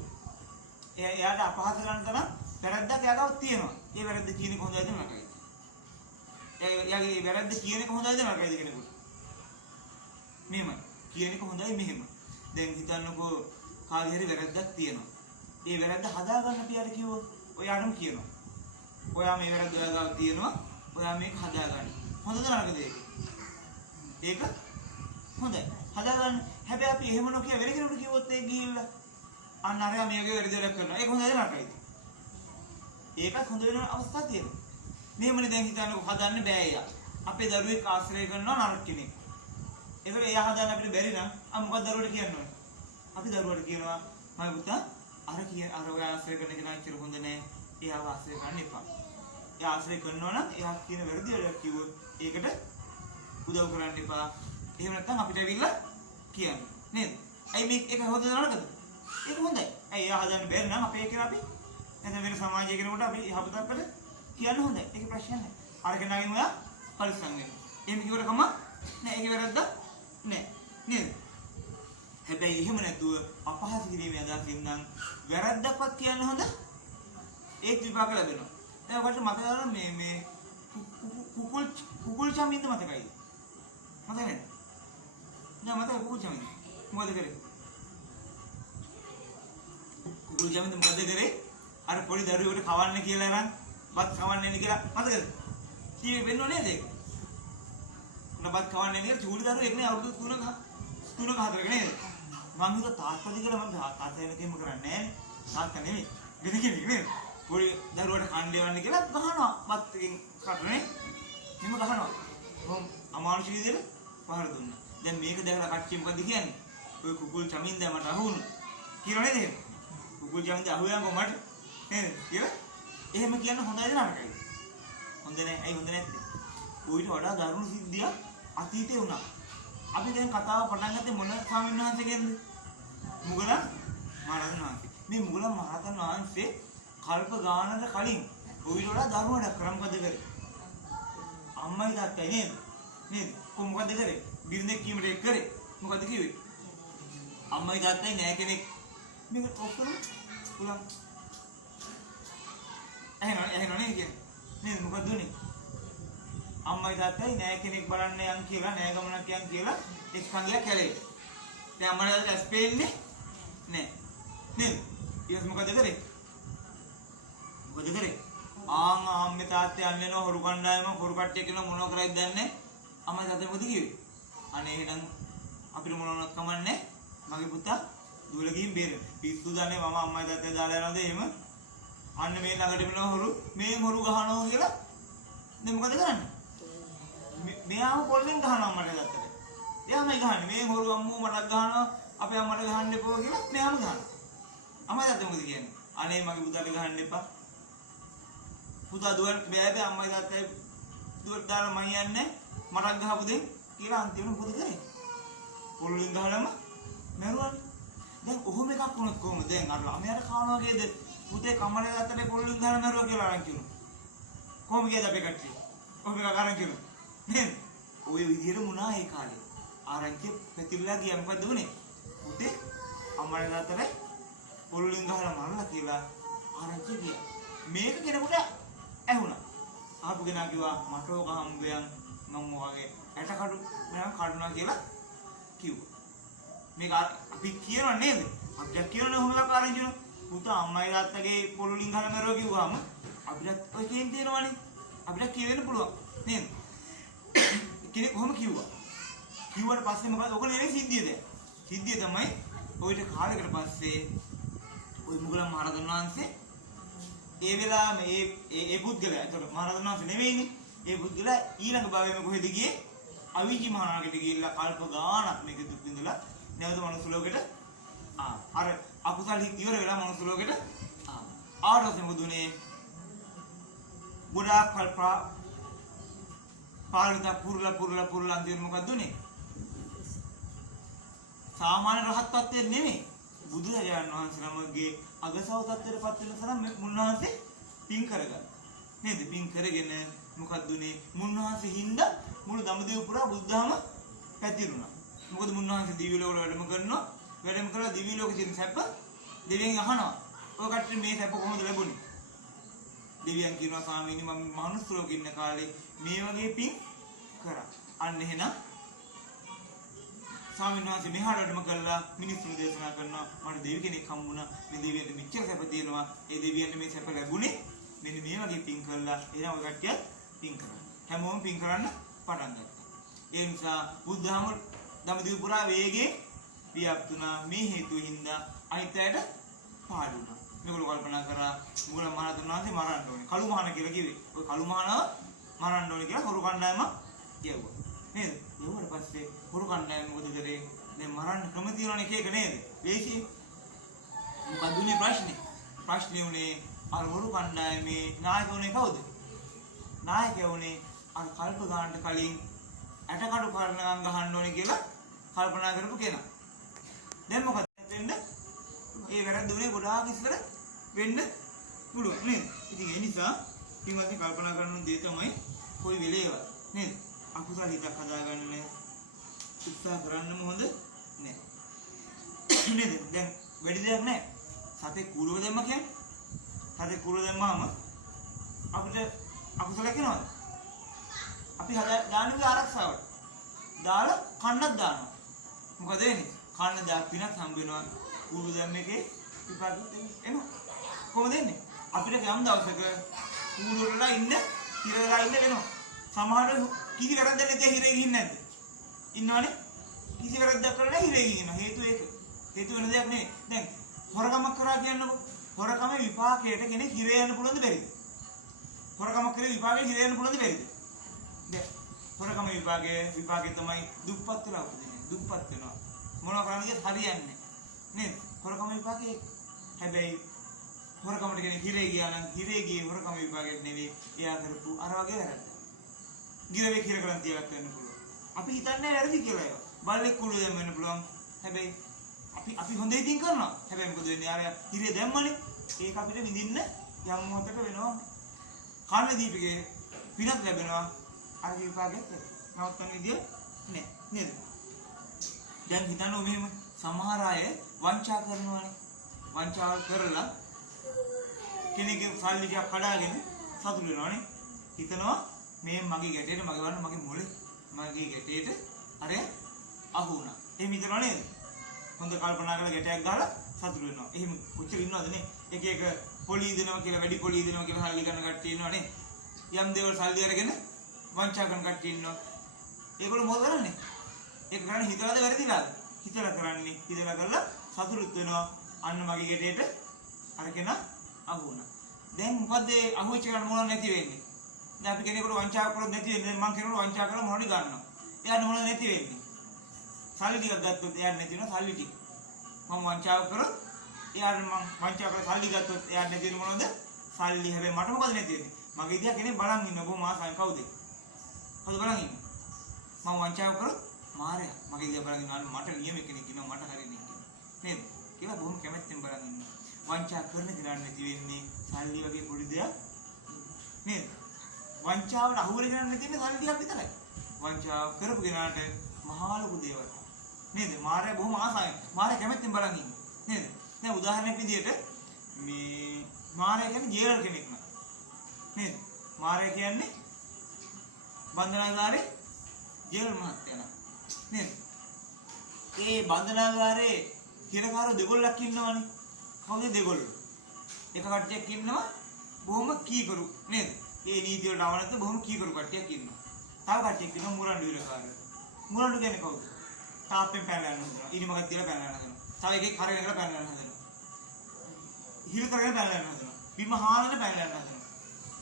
එයාට අපහාස කරන තරම් වැරද්දක් එයාගාව තියෙනවා. ඒ වැරද්ද කියන එක හොඳයිද නරකයිද? එයාගේ වැරද්ද කියන එක හොඳයිද නරකයිද කෙනෙකුට? මෙහෙම කියන එක හොඳයි මෙහෙම. දැන් හිතන්නකෝ කාගේ හරි වැරද්දක් තියෙනවා. ඒ වැරද්ද හදාගන්න පියාට කිව්වොත් ඔයාටම කියනවා. ඔයා මේ වැරද්ද ඔයාගාව තියෙනවා. ඔයා මේක හදාගන්න. හොඳද නරකද ඒක? ඒක හොඳයි. හදාගන්න. හැබැයි අපි එහෙම නොකිය වෙන කෙනෙකුට කිව්වොත් ඒක ගිහිල්ලා අන්න අරයා මේකේ වැරදි දෙයක් කරනවා. ඒක හොඳද නරකයිද? ඒකත් හොඳ වෙන අවස්ථා තියෙනවා. මෙහෙමනේ දැන් හිතන්නකෝ හදන්න බෑ එයා. අපේ දරුවෙක් ආශ්‍රය කරනවා නරක කෙනෙක්. ඒකට එයා හදන්න අපිට බැරි නම් මොකක්ද දරුවට කියන්න ඕනේ? අපි දරුවට කියනවා මම පුතා අර ඔයා ආශ්‍රය කරන කෙනා ඉච්චර හොඳ නෑ. එයාව ආශ්‍රය කරන්න එපා. එයා ආශ්‍රය කරනවා නම් එයා කියන වැරදි වැඩක් කිව්වොත් ඒකට උදව් කරන්න එපා. එහෙම නැත්නම් අපිට ඇවිල්ලා කියන්න. නේද? ඇයි මේක එක හොඳ නරකද? ඒක හොඳයි. ඇයි එයා හදන්න බැරි නම් අපේ කෙනා අපි නැත්නම් වෙන සමාජයක කෙනෙකුට අපි යහපතකට කියන්න හොඳයි. ඒක ප්‍රශ්නයක් නෑ. අර කෙනාගෙන් ඔයා පරිස්සම් වෙන්න. එහෙම කිව්වට කම නෑ. ඒකේ වැරද්දක් නෑ. නේද? හැබැයි එහෙම නැතුව අපහාස කිරීමේ අදහසින් නම් වැරද්දක්වත් කියන්න හොඳ ඒත් විපාක ලැබෙනවා. දැන් ඔකට මතක ගන්න මේ කුකුල් චමින්ද මතකයි. මතක නේද? නෑ මතක කුකුල් චමින්ද. මොකද කරේ? කුකුල් චමින්ද මොකද කරේ? අර පොඩි දරුවෙකුට කවන්න කියලා අරන් බත් කවන්නේ නේ කියලා මතකද? ටීවී වෙන්නෝ නේද ඒක? උනබත් කවන්නේ නේ චූලි දරුවෙක් නේ අවුරුදු 3ක 4ක නේද? මම හිතුවා තාත්තද කියලා මම තාත්තා වෙනකෙම කරන්නේ නෑ. තාත්තා නෙමෙයි. වෙන කෙනෙක් නේද? පොඩි දරුවට කණ්ඩේ වන්න කියලා ගහනවා බත් එකෙන් කටනේ. මෙහෙම ගහනවා. මොම් අමානුෂික විදියට පහර දුන්නා. දැන් මේක දැකලා කට්ටිය මොකද කියන්නේ? ඔය කුකුල් චමින්ද මට අහුණු. කියලා නේද එහෙම? කුකුල් චමින්ද අහුවයන්කො මට නේද? කියලා. එහෙම කියන්න හොඳයිද නරකයිද? හොඳ නෑ. ඇයි හොඳ නැත්තේ? ඌට වඩා දරුණු සිද්ධියක් අතීතේ වුණා. අපි දැන් කතාව පටන් ගත්තේ මොන ස්වාමීන් වහන්සේගෙන්ද? මුගලන් මහරහතන් වහන්සේ. මේ මුගලන් මහරහතන් වහන්සේ කල්ප ගානකට කලින් ඌට වඩා දරුණු වැඩක් කරා. මොකද කරේ? අම්මයි තාත්තයි නේද? නේද? කොහොමද කරේ? බිරිඳෙක් කීමට එක් කරේ. මොකද කිව්වේ? අම්මයි තාත්තයි නෑ කෙනෙක්. මේක ඔක්කොම උලන්. එහෙනම් නේ කියන්නේ. නේද? මොකද දුන්නේ? අම්මයි තාත්තයි නෑ කෙනෙක් බලන්න යන් කියලා නෑ ගමනක් යන් කියලා එක්කංගියක් කැලේ. දැන් අම්මලා තාත්තා ඇස් පේන්නේ නෑ. නේද? ඊට මොකද කරේ? මොකද කරේ? අම්මේ තාත්තේ යන්නේ නෝ හොරු කණ්ඩායම හොරු කට්ටිය කියලා මොනව කරයිද දන්නේ? අම්මයි තාත්තේ මොකද කිව්වේ? අනේ එහෙනම් අපිට මොනවත් කමන්නේ මගේ පුතා දුවල ගිහින් බේරෙන්න. පිස්සු දන්නේ මම අම්මයි තාත්තේ දාලා යනවාද එහෙම? අන්න මේ ළඟට වෙන හොරු මේ හොරු ගහනවා කියලා දැන් මොකද කරන්නේ? මෙයාම පොල්ලෙන් ගහනවා මට දැත්තට. එයාමයි ගහන්නේ. මේ හොරු අම්මෝ මටත් ගහනවා. අපේ අම්මට ගහන්න එපා කියලා මෙයාම ගහනවා. අම්මයි තාත්තා මොකද කියන්නේ? අනේ මගේ පුතාට ගහන්න එපා. පුතා දුවල් බෑ අම්මයි තාත්තයි දුවල් දාලා මම යන්නේ මටත් ගහපු දෙන් කියලා අන්තිමට මොකද කරේ? පොල්ලෙන් ගහලම මැරුවානේ. දැන් ඔහොම එකක් වුණොත් කොහොමද? දැන් අර ළමයාට කානවා වගේද පුතේ කමලේ තාත්තට පොල්ලෙන් ගහලා මැරුවා කියලා අරන් කියනවා. කොහොම කියද අපේ කට්ටිය? ඔහොම එකක් අරන් කියනවා. නේද? ඔය විදිහට වුණා ඒ කාලේ. ආරංචි පැතිරලා ගියා මොකද වුනේ? පුතේ අම්මලා තාත්තලා පොල්ලෙන් ගහලා මරලා කියලා ආරංචි ගියා. මේක කෙනෙකුට ඇහුණා. ආපු කෙනා කිව්වා මට ඕක හම්බෙන් මම මොකගේ ඇටකඩු මම කඩනවා කියලා කිව්වා. මේක අපි කියනවා නේද? අපි කියනනේ ඔහොම එකක් ආරංචි වෙනවා. පුතා අම්මයි තාත්තගේ පොල්ලෙන් ගහලා මරුවා කිව්වම අපිට ඔය කේන් දෙනවනේ. අපිට කියවෙන්න පුළුවන් නේද? කෙනෙක් කොහොම කිව්වා. කිව්වට පස්සේ මොකද? ඔක නෙවෙයි සිද්ධිය දැන්. සිද්ධිය තමයි ඔයිට කාලයකට පස්සේ ওই මුගලන් මහරහතන් වහන්සේ ඒ වෙලාවෙම ඒ පුද්ගලයා ඒතකොට මහරහතන් වහන්සේ නෙවෙයිනේ. ඒ පුද්ගලයා ඊළඟ භවයේම කොහෙද ගියේ? අවීචි මහානාගයට ගිහිල්ලා කල්ප ගාණක් මේක දුක් විඳලා නැවත මනුස්ස ලෝකෙට අර අකුසල් ඉවර වෙලා මනුස්ස ලෝකෙට ආවොත් මොදුනේ ගොඩාක් කල්පා පාලිත පුරුලා අන්තිම මොකක්ද උනේ? සාමාන්‍ය රහත් තත්ත්වය නෙමෙයි. බුදුරජාණන් වහන්සේ නමගේ අගසව තත්ත්වයට පත් වෙන තරම් මුන්වහන්සේ පින් කරගන්න. නේද? පින් කරගෙන මොකක්ද උනේ? මුන්වහන්සේ හින්දා මුළු දඹදිව පුරා බුද්ධාම පැතිරුණා. මොකද මුන්වහන්සේ දිව්‍ය ලෝකවල වැඩම කරනවා. වැඩම කරලා දිව්‍ය ලෝකේ තියෙන සැප දෙවියන් අහනවා. ඔය කට්ටිය මේ සැප කොහොමද ලැබුණේ? දෙවියන් කියනවා ස්වාමීනි මම මනුස්ස ලෝකෙ ඉන්න කාලේ මේ වගේ පින් කරා. අන්න එහෙනම් ස්වාමීන් වහන්සේ මෙහාට වැඩම කළා මිනිස්සුන්ට දේශනා කරනවා මට දෙවි කෙනෙක් හම්බුණා. මේ දෙවියන්ට මෙච්චර සැප තියෙනවා. ඒ දෙවියන්ට මේ සැප ලැබුණේ මෙන්න මේ වගේ පින් කළා. එහෙනම් ඔය කට්ටිය පින් කරා. හැමෝම පින් කරන්න පටන් ගත්තා. ඒ නිසා බුද්ධහම දඹදිව පුරා වේගයෙන් ව්‍යාප්තුණා. මේ හේතු හින්දා අනිත්‍යයට පාඩු වුණා. මේගොල්ලෝ කල්පනා කරා මුගලන් මහරහතන් වහන්සේ මරන්න ඕනේ. කළු මහාන කියලා කිව්වේ. ඔය කළු මහානව මරන්න ඕනේ කියලා හොරු කණ්ඩායම කියවුවා. නේද? ඊට පස්සේ හොරු කණ්ඩායම මොකද කරේ? දැන් මරන්න ක්‍රම තියෙනවනේ එක එක නේද? ලේසියි. මොකද උනේ ප්‍රශ්නේ? ප්‍රශ්නේ උනේ අර හොරු කණ්ඩායමේ නායකවනේ කවුද? නායකයෝනේ අර කල්ප ගානට කලින් ඇටකඩු කරනනම් ගහන්න ඕනේ කියලා කල්පනා කරපු කෙනා. දැන් මොකද වෙන්නේ? ඒ වැරද්ද උනේ ගොඩාක් ඉස්සර වෙන්න පුළුවන් නේද? ඉතින් ඒ නිසා ඉතින් කල්පනා කරන දේ තමයි කොයි වෙලේවත් නේද? අකුසල හිතක් හදාගන්න උත්සාහ කරන්නම හොඳ නෑ. නේද? දැන් වැඩි දෙයක් නැහැ. සතේ කුරුව දැම්ම කියන්නේ. සතේ කුරුව දැම්මම අපිට අකුසල කරනවද? අපි දාන්නේ ආරක්ෂාවට. දාලා කන්නක් දානවා. මොකද වෙන්නේ? කන්න දා පිනක් හම්බ වෙනවා. කුරුව දැම්ම එකේ විපාකෙත් එනවා. කොහොමද එන්නේ? අපිට යම් දවසක කුරුව වල ඉන්න හිර වෙලා ඉන්න වෙනවා. සමහර කිසි කරක් දැන් නැති හිරේ ගිහින් නැද්ද? ඉන්නවනේ. කිසි කරක් දැක්කලා හිරේ ගිහින්. හේතුව ඒක. හේතු වෙන දෙයක් නෙවෙයි. දැන් හොරකමක් කරා කියන්නකො. හොරකම විපාකයට කෙනෙක් හිරේ යන්න පුළුවන්ද බැරිද? හොරකමක් කරේ විපාකේ හිරේ යන්න පුළුවන්ද බැරිද? දැන් හොරකම විපාකේ තමයි දුප්පත් වෙලා උපදින්නේ. දුප්පත් වෙනවා. මොනවා කරන්නද හරියන්නේ නේද? හොරකම විපාකේ. හැබැයි හොරකමට කෙනෙක් හිරේ ගියා නම් හිරේ ගියේ හොරකම විපාකෙට නෙවෙයි. එයා කරපු අර වගේ වැරද්ද. ගිරවේ කිර කරන් තියාගන්න වෙන්න පුළුවන්. අපි හිතන්නේ වැරදි කියලා ඒවා. බල්ලෙක් කුළු දෙන්න වෙන්න පුළුවන්. හැබැයි අපි හොඳ ඉතින් කරනවා. හැබැයි මොකද වෙන්නේ? අර හිරේ දැම්මනේ. ඒක අපිට විඳින්න යම් මොහොතක වෙනවා. කන්න දීපිකේ පිනක් ලැබෙනවා. අර විපාකෙත් නවත්තන විදිය නෑ. නේද? දැන් හිතන්න මෙහෙම සමහර අය වංචා කරනවානේ. වංචා කරලා කෙනෙක්ගේ සල්ලි ටික කඩාගෙන සතුටු වෙනවානේ. හිතනවා මේ මගේ ගැටේට මගේ වන්න මගේ මොලේ මගේ ගැටේට අර අහු වුණා. එහෙම හිතනවා නේද? හොඳ කල්පනා කරලා ගැටයක් ගහලා සතුටු වෙනවා. එහෙම කොච්චර ඉන්නවද නේ? එක එක පොලි දෙනවා කියලා වැඩි පොලි දෙනවා කියලා සල්ලි ගන්න කට්ටිය ඉන්නවනේ. යම් දේවල් සල්ලි අරගෙන වංචා කරන කට්ටිය ඉන්නවා. ඒගොල්ලෝ මොකද කරන්නේ? ඒක කරන්නේ හිතලාද වැරදිලාද? හිතලා කරන්නේ. හිතලා කරලා සතුටුත් වෙනවා. අන්න මගේ ගැටේට අරගෙන අහු වුණා. දැන් මොකද අහුවෙච්ච කෙනාට මොනවද නැති වෙන්නේ? දැන් අපි කෙනෙකුට වංචා කරොත් නැති වෙන්නේ. මම කෙනෙකුට වංචා කරලා මොනවද ගන්නවා? එයාට මොනවද නැති වෙන්නේ? සල්ලි ටිකක් ගත්තොත් එයාට නැති වෙනවා සල්ලි ටික. මම වංචාව කරොත් එයාට මම වංචා කරලා සල්ලි ගත්තොත් එයාට නැති වෙන්නේ මොනවද? සල්ලි. හැබැයි මට මොකද නැති වෙන්නේ? මගේ දිහා කෙනෙක් බලන් ඉන්න බොහොම ආසයි කවුද? කවුද බලන් ඉන්නේ? මම වංචාව කරොත් මාරයා මගේ දිහා බලන් ඉන්නවා මට නියම කෙනෙක් ඉන්නවා මට හරියන්නේ නේද? කියලා බොහොම කැමැත්තෙන් බලන් ඉන්නවා. වංචා කරන කෙනාට නැති වෙන්නේ සල්ලි වගේ පොඩි දෙයක් නේද? වංචාවට අහු වෙන කෙනාට නැති වෙන්නේ සල්ලි ටිකක් විතරයි. වංචාව කරපු කෙනාට මහා ලොකු දේවල් නේද? මාරයා බොහොම ආසයි. මාරයා කැමැත්තෙන් බලන් ඉන්නේ නේද? දැන් උදාහරණයක් විදියට මේ මාරයා කියන්නේ ජේලර් කෙනෙක් නේද? මාරයා කියන්නේ බන්ධනාගාරේ ජේලර් මහත්තයා නේද? ඒ බන්ධනාගාරේ හිරකාරෝ දෙගොල්ලක් ඉන්නවනේ. කවුද දෙගොල්ලෝ? එක කට්ටියක් ඉන්නවා බොහොම කීකරු නේද? ඒ නීති වලට අවනත බොහොම කීකරු කට්ටියක් ඉන්නවා. තව කට්ටියක් ඉන්නවා මුරණ්ඩු හිරකාරයෝ. මුරණ්ඩු කියන්නේ කවුද? තාප්පෙන් පැනලා යන හදනවා. ඉනිමකක් තියලා පැනලා යන හදනවා. තව එකෙක් හරගෙන කරලා පැනලා යන හදනවා. හිර කරගෙන පැනලා යන හදනවා. බිම හානන පැනලා යන හදනවා.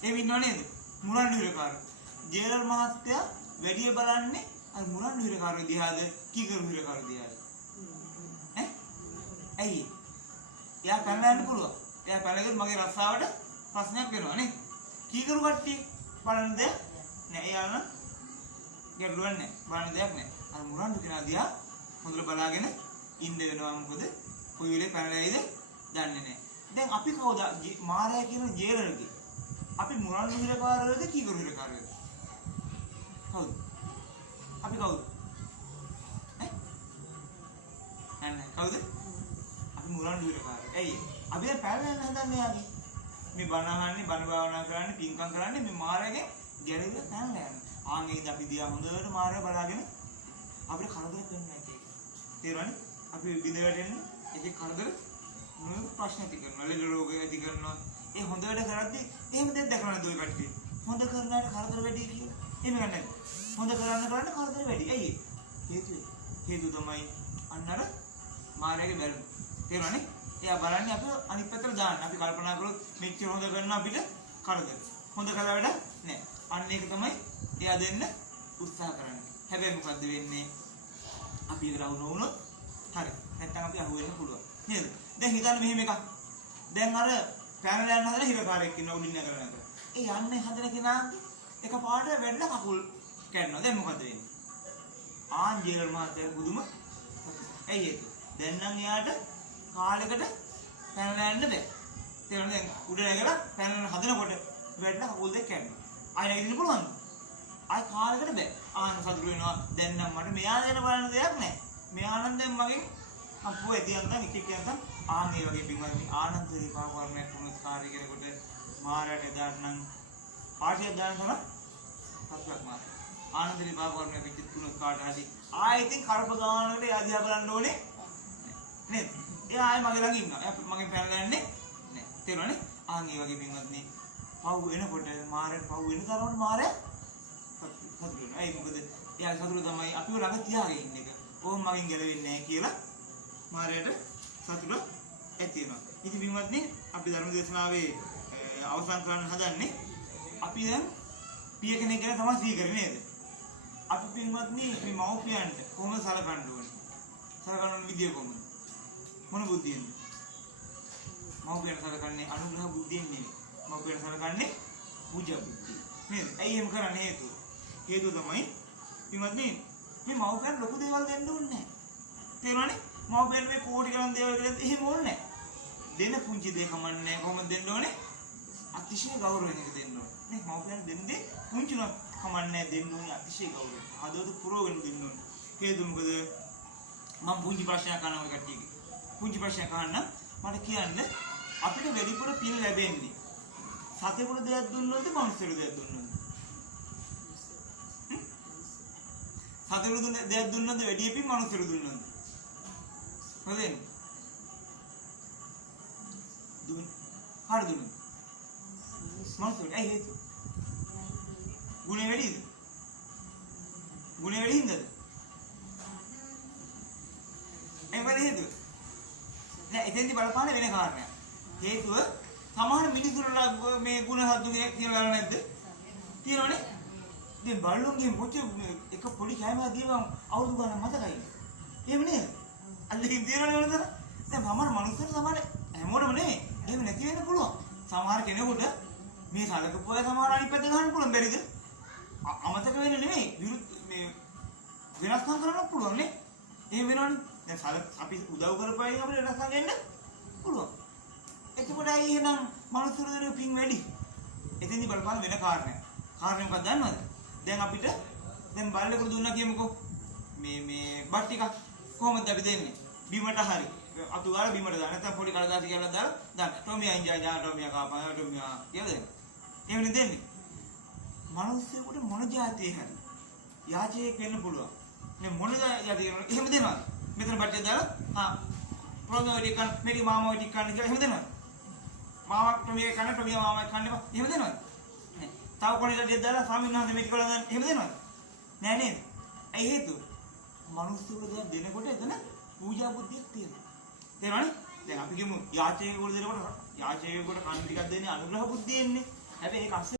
එහෙම ඉන්නව නේද? මුරණ්ඩු හිරකාරයෝ. ජේලර් මහත්තයා වැඩිය බලන්නේ අර මුරණ්ඩු හිරකාරයෝ දිහාද කීකරු හිරකාරයෝ දිහාද? ඈ? ඇයි? එයා පැනලා යන්න පුළුවන්. එයා පැනලා මගේ රස්සාවට ප්‍රශ්නයක් වෙනවා නේ. කීකරු කට්ටිය බලන දෙයක් නෑ. එයා නම් ගැටලුවක් නෑ. බලන දෙයක් නෑ. අර මුරණ්ඩු කෙනා දිහා හොඳට බලාගෙන ඉන්න වෙනවා. මොකද කොයි වෙලේ පැනලා යයිද දන්නේ නෑ. දැන් අපි කවුද? මාරයා කියන ජේලර්ගේ. අපි මුරණ්ඩු හිරකාරයෝද කීකරු හිරකාරයෝද? කවුද? අපි කවුද? ඈ? කවුද? අපි මුරණ්ඩු හිරකාරයෝ. ඇයි? අපි දැන් පැනලා යන්න හදන්නේ යාගේ. මේ බණ අහන්නේ, බණ භාවනා කරන්නේ, පින්කම් කරන්නේ මේ මාරයාගේ ගැලවිලා පැනලා යනවා. ආන්ගේද අපි දිහා හොඳට මාරයා බලාගෙන අපිට කරදරයක් වෙන්නේ නැහැ ඒක. තේරුණානේ? අපි බිඳ වැටෙන්නේ ඒකේ කරදර මොන ප්‍රශ්න ඇති කරනවා, ලෙඩ රෝග ඇති කරනවා. ඒ හොඳ වැඩ කරද්දී එහෙම දෙයක් දැකලා නැද්ද ඔය කට්ටිය? හොඳ කරනාට කරදර වැඩි කියලා. එහෙම ගන්නද? හොඳ කරන්න කරදර වැඩි. ඇයි ඒ? හේතුව තමයි අන්නර මාරයාගේ බැලුම. තේරුණානේ? එයා බලන්නේ අපිව අනිත් පැත්තට දාන්න. අපි කල්පනා කරොත් මෙච්චර හොඳ කරන අපිට කරදර. හොඳ කළා වැඩ නැහැ. අන්න ඒක තමයි එයා දෙන්න උත්සාහ කරන්නේ. හැබැයි මොකද්ද වෙන්නේ? අපි ඒක රවුන වුණොත් හරි. නැත්තම් අපි අහු වෙන්න පුළුවන්. නේද? දැන් හිතන්න මෙහෙම එකක්. දැන් අර පැනලා යන හදන හිරකාරයෙක් ඉන්න උඩින් නගර නැත. ඒ යන්නේ හදන කෙනා එකපාරට වැටලා කකුල් කැඩනවා. දැන් මොකද වෙන්නේ? ආන්ජේල් මහත්තයා බුදුම ඇයි ඒක? දැන් නම් එයාට කාලෙකට පැනලා යන්න බෑ. තේරෙනවද? දැන් උඩ නැගලා පැනලා හදනකොට වැටලා කකුල් දෙක කැඩෙනවා. ආයෙ නැගිටින්න පුළුවන්ද? ආයෙ කාලෙකට බෑ. ආන්න සතුරු වෙනවා. දැන් නම් මට මෙයා ගැන බලන්න දෙයක් නැහැ. මෙයා නම් දැන් මගෙන් අපෝ එදියන්තන් එක එක යන්තන් ආන් ඒ වගේ පින්වත්නි ආනන්ද විපාක වර්ණයක් වුණත් කාර්ය කෙනෙකුට මාරයට දාන්නම් පාටියක් දාන්න තමයි සත්‍යක් මාර ආනන්ද විපාක වර්ණයක් පිටිත් තුනක් කාට හරි ආයෙත් කරප ගානකට යදියා බලන්න ඕනේ නේද එයා ආයෙ මගේ ළඟ ඉන්නවා එයා මගෙන් පැනලා යන්නේ නෑ තේරුණානේ ආන් ඒ වගේ පින්වත්නි පව් වෙනකොට මාරයට පව් වෙන තරමට මාරය සතුටු වෙනවා ඒ මොකද එයා සතුටු තමයි අපිව ළඟ තියාගෙන ඉන්න එක ඕම් මගෙන් ගැලවෙන්නේ නැහැ කියලා මාරයට සතුට ඇති වෙනවා. ඉතින් පින්වත්නි අපි ධර්ම දේශනාවේ අවසන් කරන්න හදන්නේ අපි දැන් පිය කෙනෙක් ගැන තමයි සිහි කරන්නේ නේද? අපි පින්වත්නි මේ මව්පියන්ට කොහොමද සලකන්න ඕනේ? සලකන විදිය කොහොමද? මොන බුද්ධියෙන්ද? මව්පියන්ට සලකන්නේ අනුග්‍රහ බුද්ධියෙන් නෙවෙයි. මව්පියන්ට සලකන්නේ පූජා බුද්ධිය. නේද? ඇයි එහෙම කරන්න හේතුව? හේතුව තමයි පින්වත්නි මේ මව්පියන්ට ලොකු දේවල් දෙන්න ඕනේ නැහැ. තේරුණානේ? මව්පියන් මේ කෝටි ගණන් දේවල් කියලා එහෙම ඕනේ නැහැ. දෙන පුංචි දේ කමන්නේ කොහොමද දෙන්න ඕනේ? අතිශය ගෞරවයෙන් එක දෙන්න ඕනේ. නේ මව්පියන් දෙන්නේ පුංචි උනත් කමන්නේ දෙන්න ඕනේ අතිශය ගෞරවයෙන්. හදවත පුරවගෙන දෙන්න ඕනේ. හේතුව මොකද? මම පුංචි ප්‍රශ්නයක් අහනවා කට්ටියගේ. පුංචි ප්‍රශ්නයක් අහන්න මට කියන්න අපිට වැඩිපුර පින් ලැබෙන්නේ සතෙකුට දෙයක් දුන්නොත්ද මනුස්සයෙකුට දෙයක් දුන්නොත්ද? සතෙකුට දෙයක් දුන්නොත්ද වැඩි පින් මනුස්සයෙකුට දුන්නොත්ද? හොදෙන් දුන් හරිද දුන්න මනුස්සයෙකුට ඇයි හේතුව? ගුණේ වැඩිද? ගුණේ වැඩි හින්දාද? ඒ වගේ හේතුව නෑ එතෙන්දි බලපාන වෙන කාරණයක්. හේතුව සමහර මිනිසුන්ලා මේ ගුණ හද්දු කෙනෙක් කියලා නැද්ද? තියෙනවනේ. ඉතින් බල්ලුන්ගේ මොකද එක පොඩි කැමරා දීවම් අවුරුදු ගණන් මතකයි. එහෙම නේද? අල්ලකින් තියෙනවනේ වලතර. දැන් සමහර මිනිස්සුන්ට සමහර හැමෝටම නෙමෙයි. එහෙම නැති වෙන්න පුළුවන්. සමහර කෙනෙකුට මේ සලකපු අය සමහර අනිත් පැත්ත ගහන්න පුළුවන් බැරිද? අමතක වෙන්නේ නෙමෙයි. මේ වෙනස්කම් කරන්න පුළුවන් නේ. එහෙම වෙනවනේ. දැන් අපි උදව් කරපුවායි අපිට වෙනස්කම් වෙන්න පුළුවන්. එතකොට ඇයි එහෙනම් මනුස්සුරු දෙන පින් වැඩි? එතෙන්දි බලපාන වෙන කාරණයක්. කාරණේ මොකක්ද දන්නවද? දැන් අපිට දැන් බල්ලෙකුට දුන්නා කියමුකෝ. මේ බත් ටිකක් කොහොමද අපි දෙන්නේ? බිමට හරි. අතු ගාලා බිමට දාන්න. නැත්නම් පොඩි කලදාසි කියලා දාලා ටොමියා ඉන්ජා ටොමියා කාපා ටොමියා කියලා දෙන්න. එහෙමනේ දෙන්නේ. මනුස්සයෙකුට මොන જાතිය හරි යාචකයෙක් වෙන්න පුළුවන්. මේ මොන જાතිය කරනවා එහෙම දෙනවා. මෙතන බට්ටිය දාලා ප්‍රොග්‍රෑම් එක මේක මාමා ටික කන්න කියලා එහෙම දෙනවා. මාමා ටොමියා කන්න ටොමියා මාමා කන්න එහෙම දෙනවා. නේ. තව කොණේට දෙයක් දාලා ස්වාමීන් වහන්සේ මේක කළා නම් එහෙම දෙනවා. නෑ නේද? ඇයි හේතුව? මනුස්සයෙකුට දෙනකොට එතන පූජා බුද්ධියක් තියෙනවා. තේරෙනවනේ? දැන් අපි කියමු යාචකයෙකුට දෙනකොට යාචකයෙකුට කන් ටිකක් දෙන්නේ අනුග්‍රහ බුද්ධියෙන්නේ. හැබැයි ඒක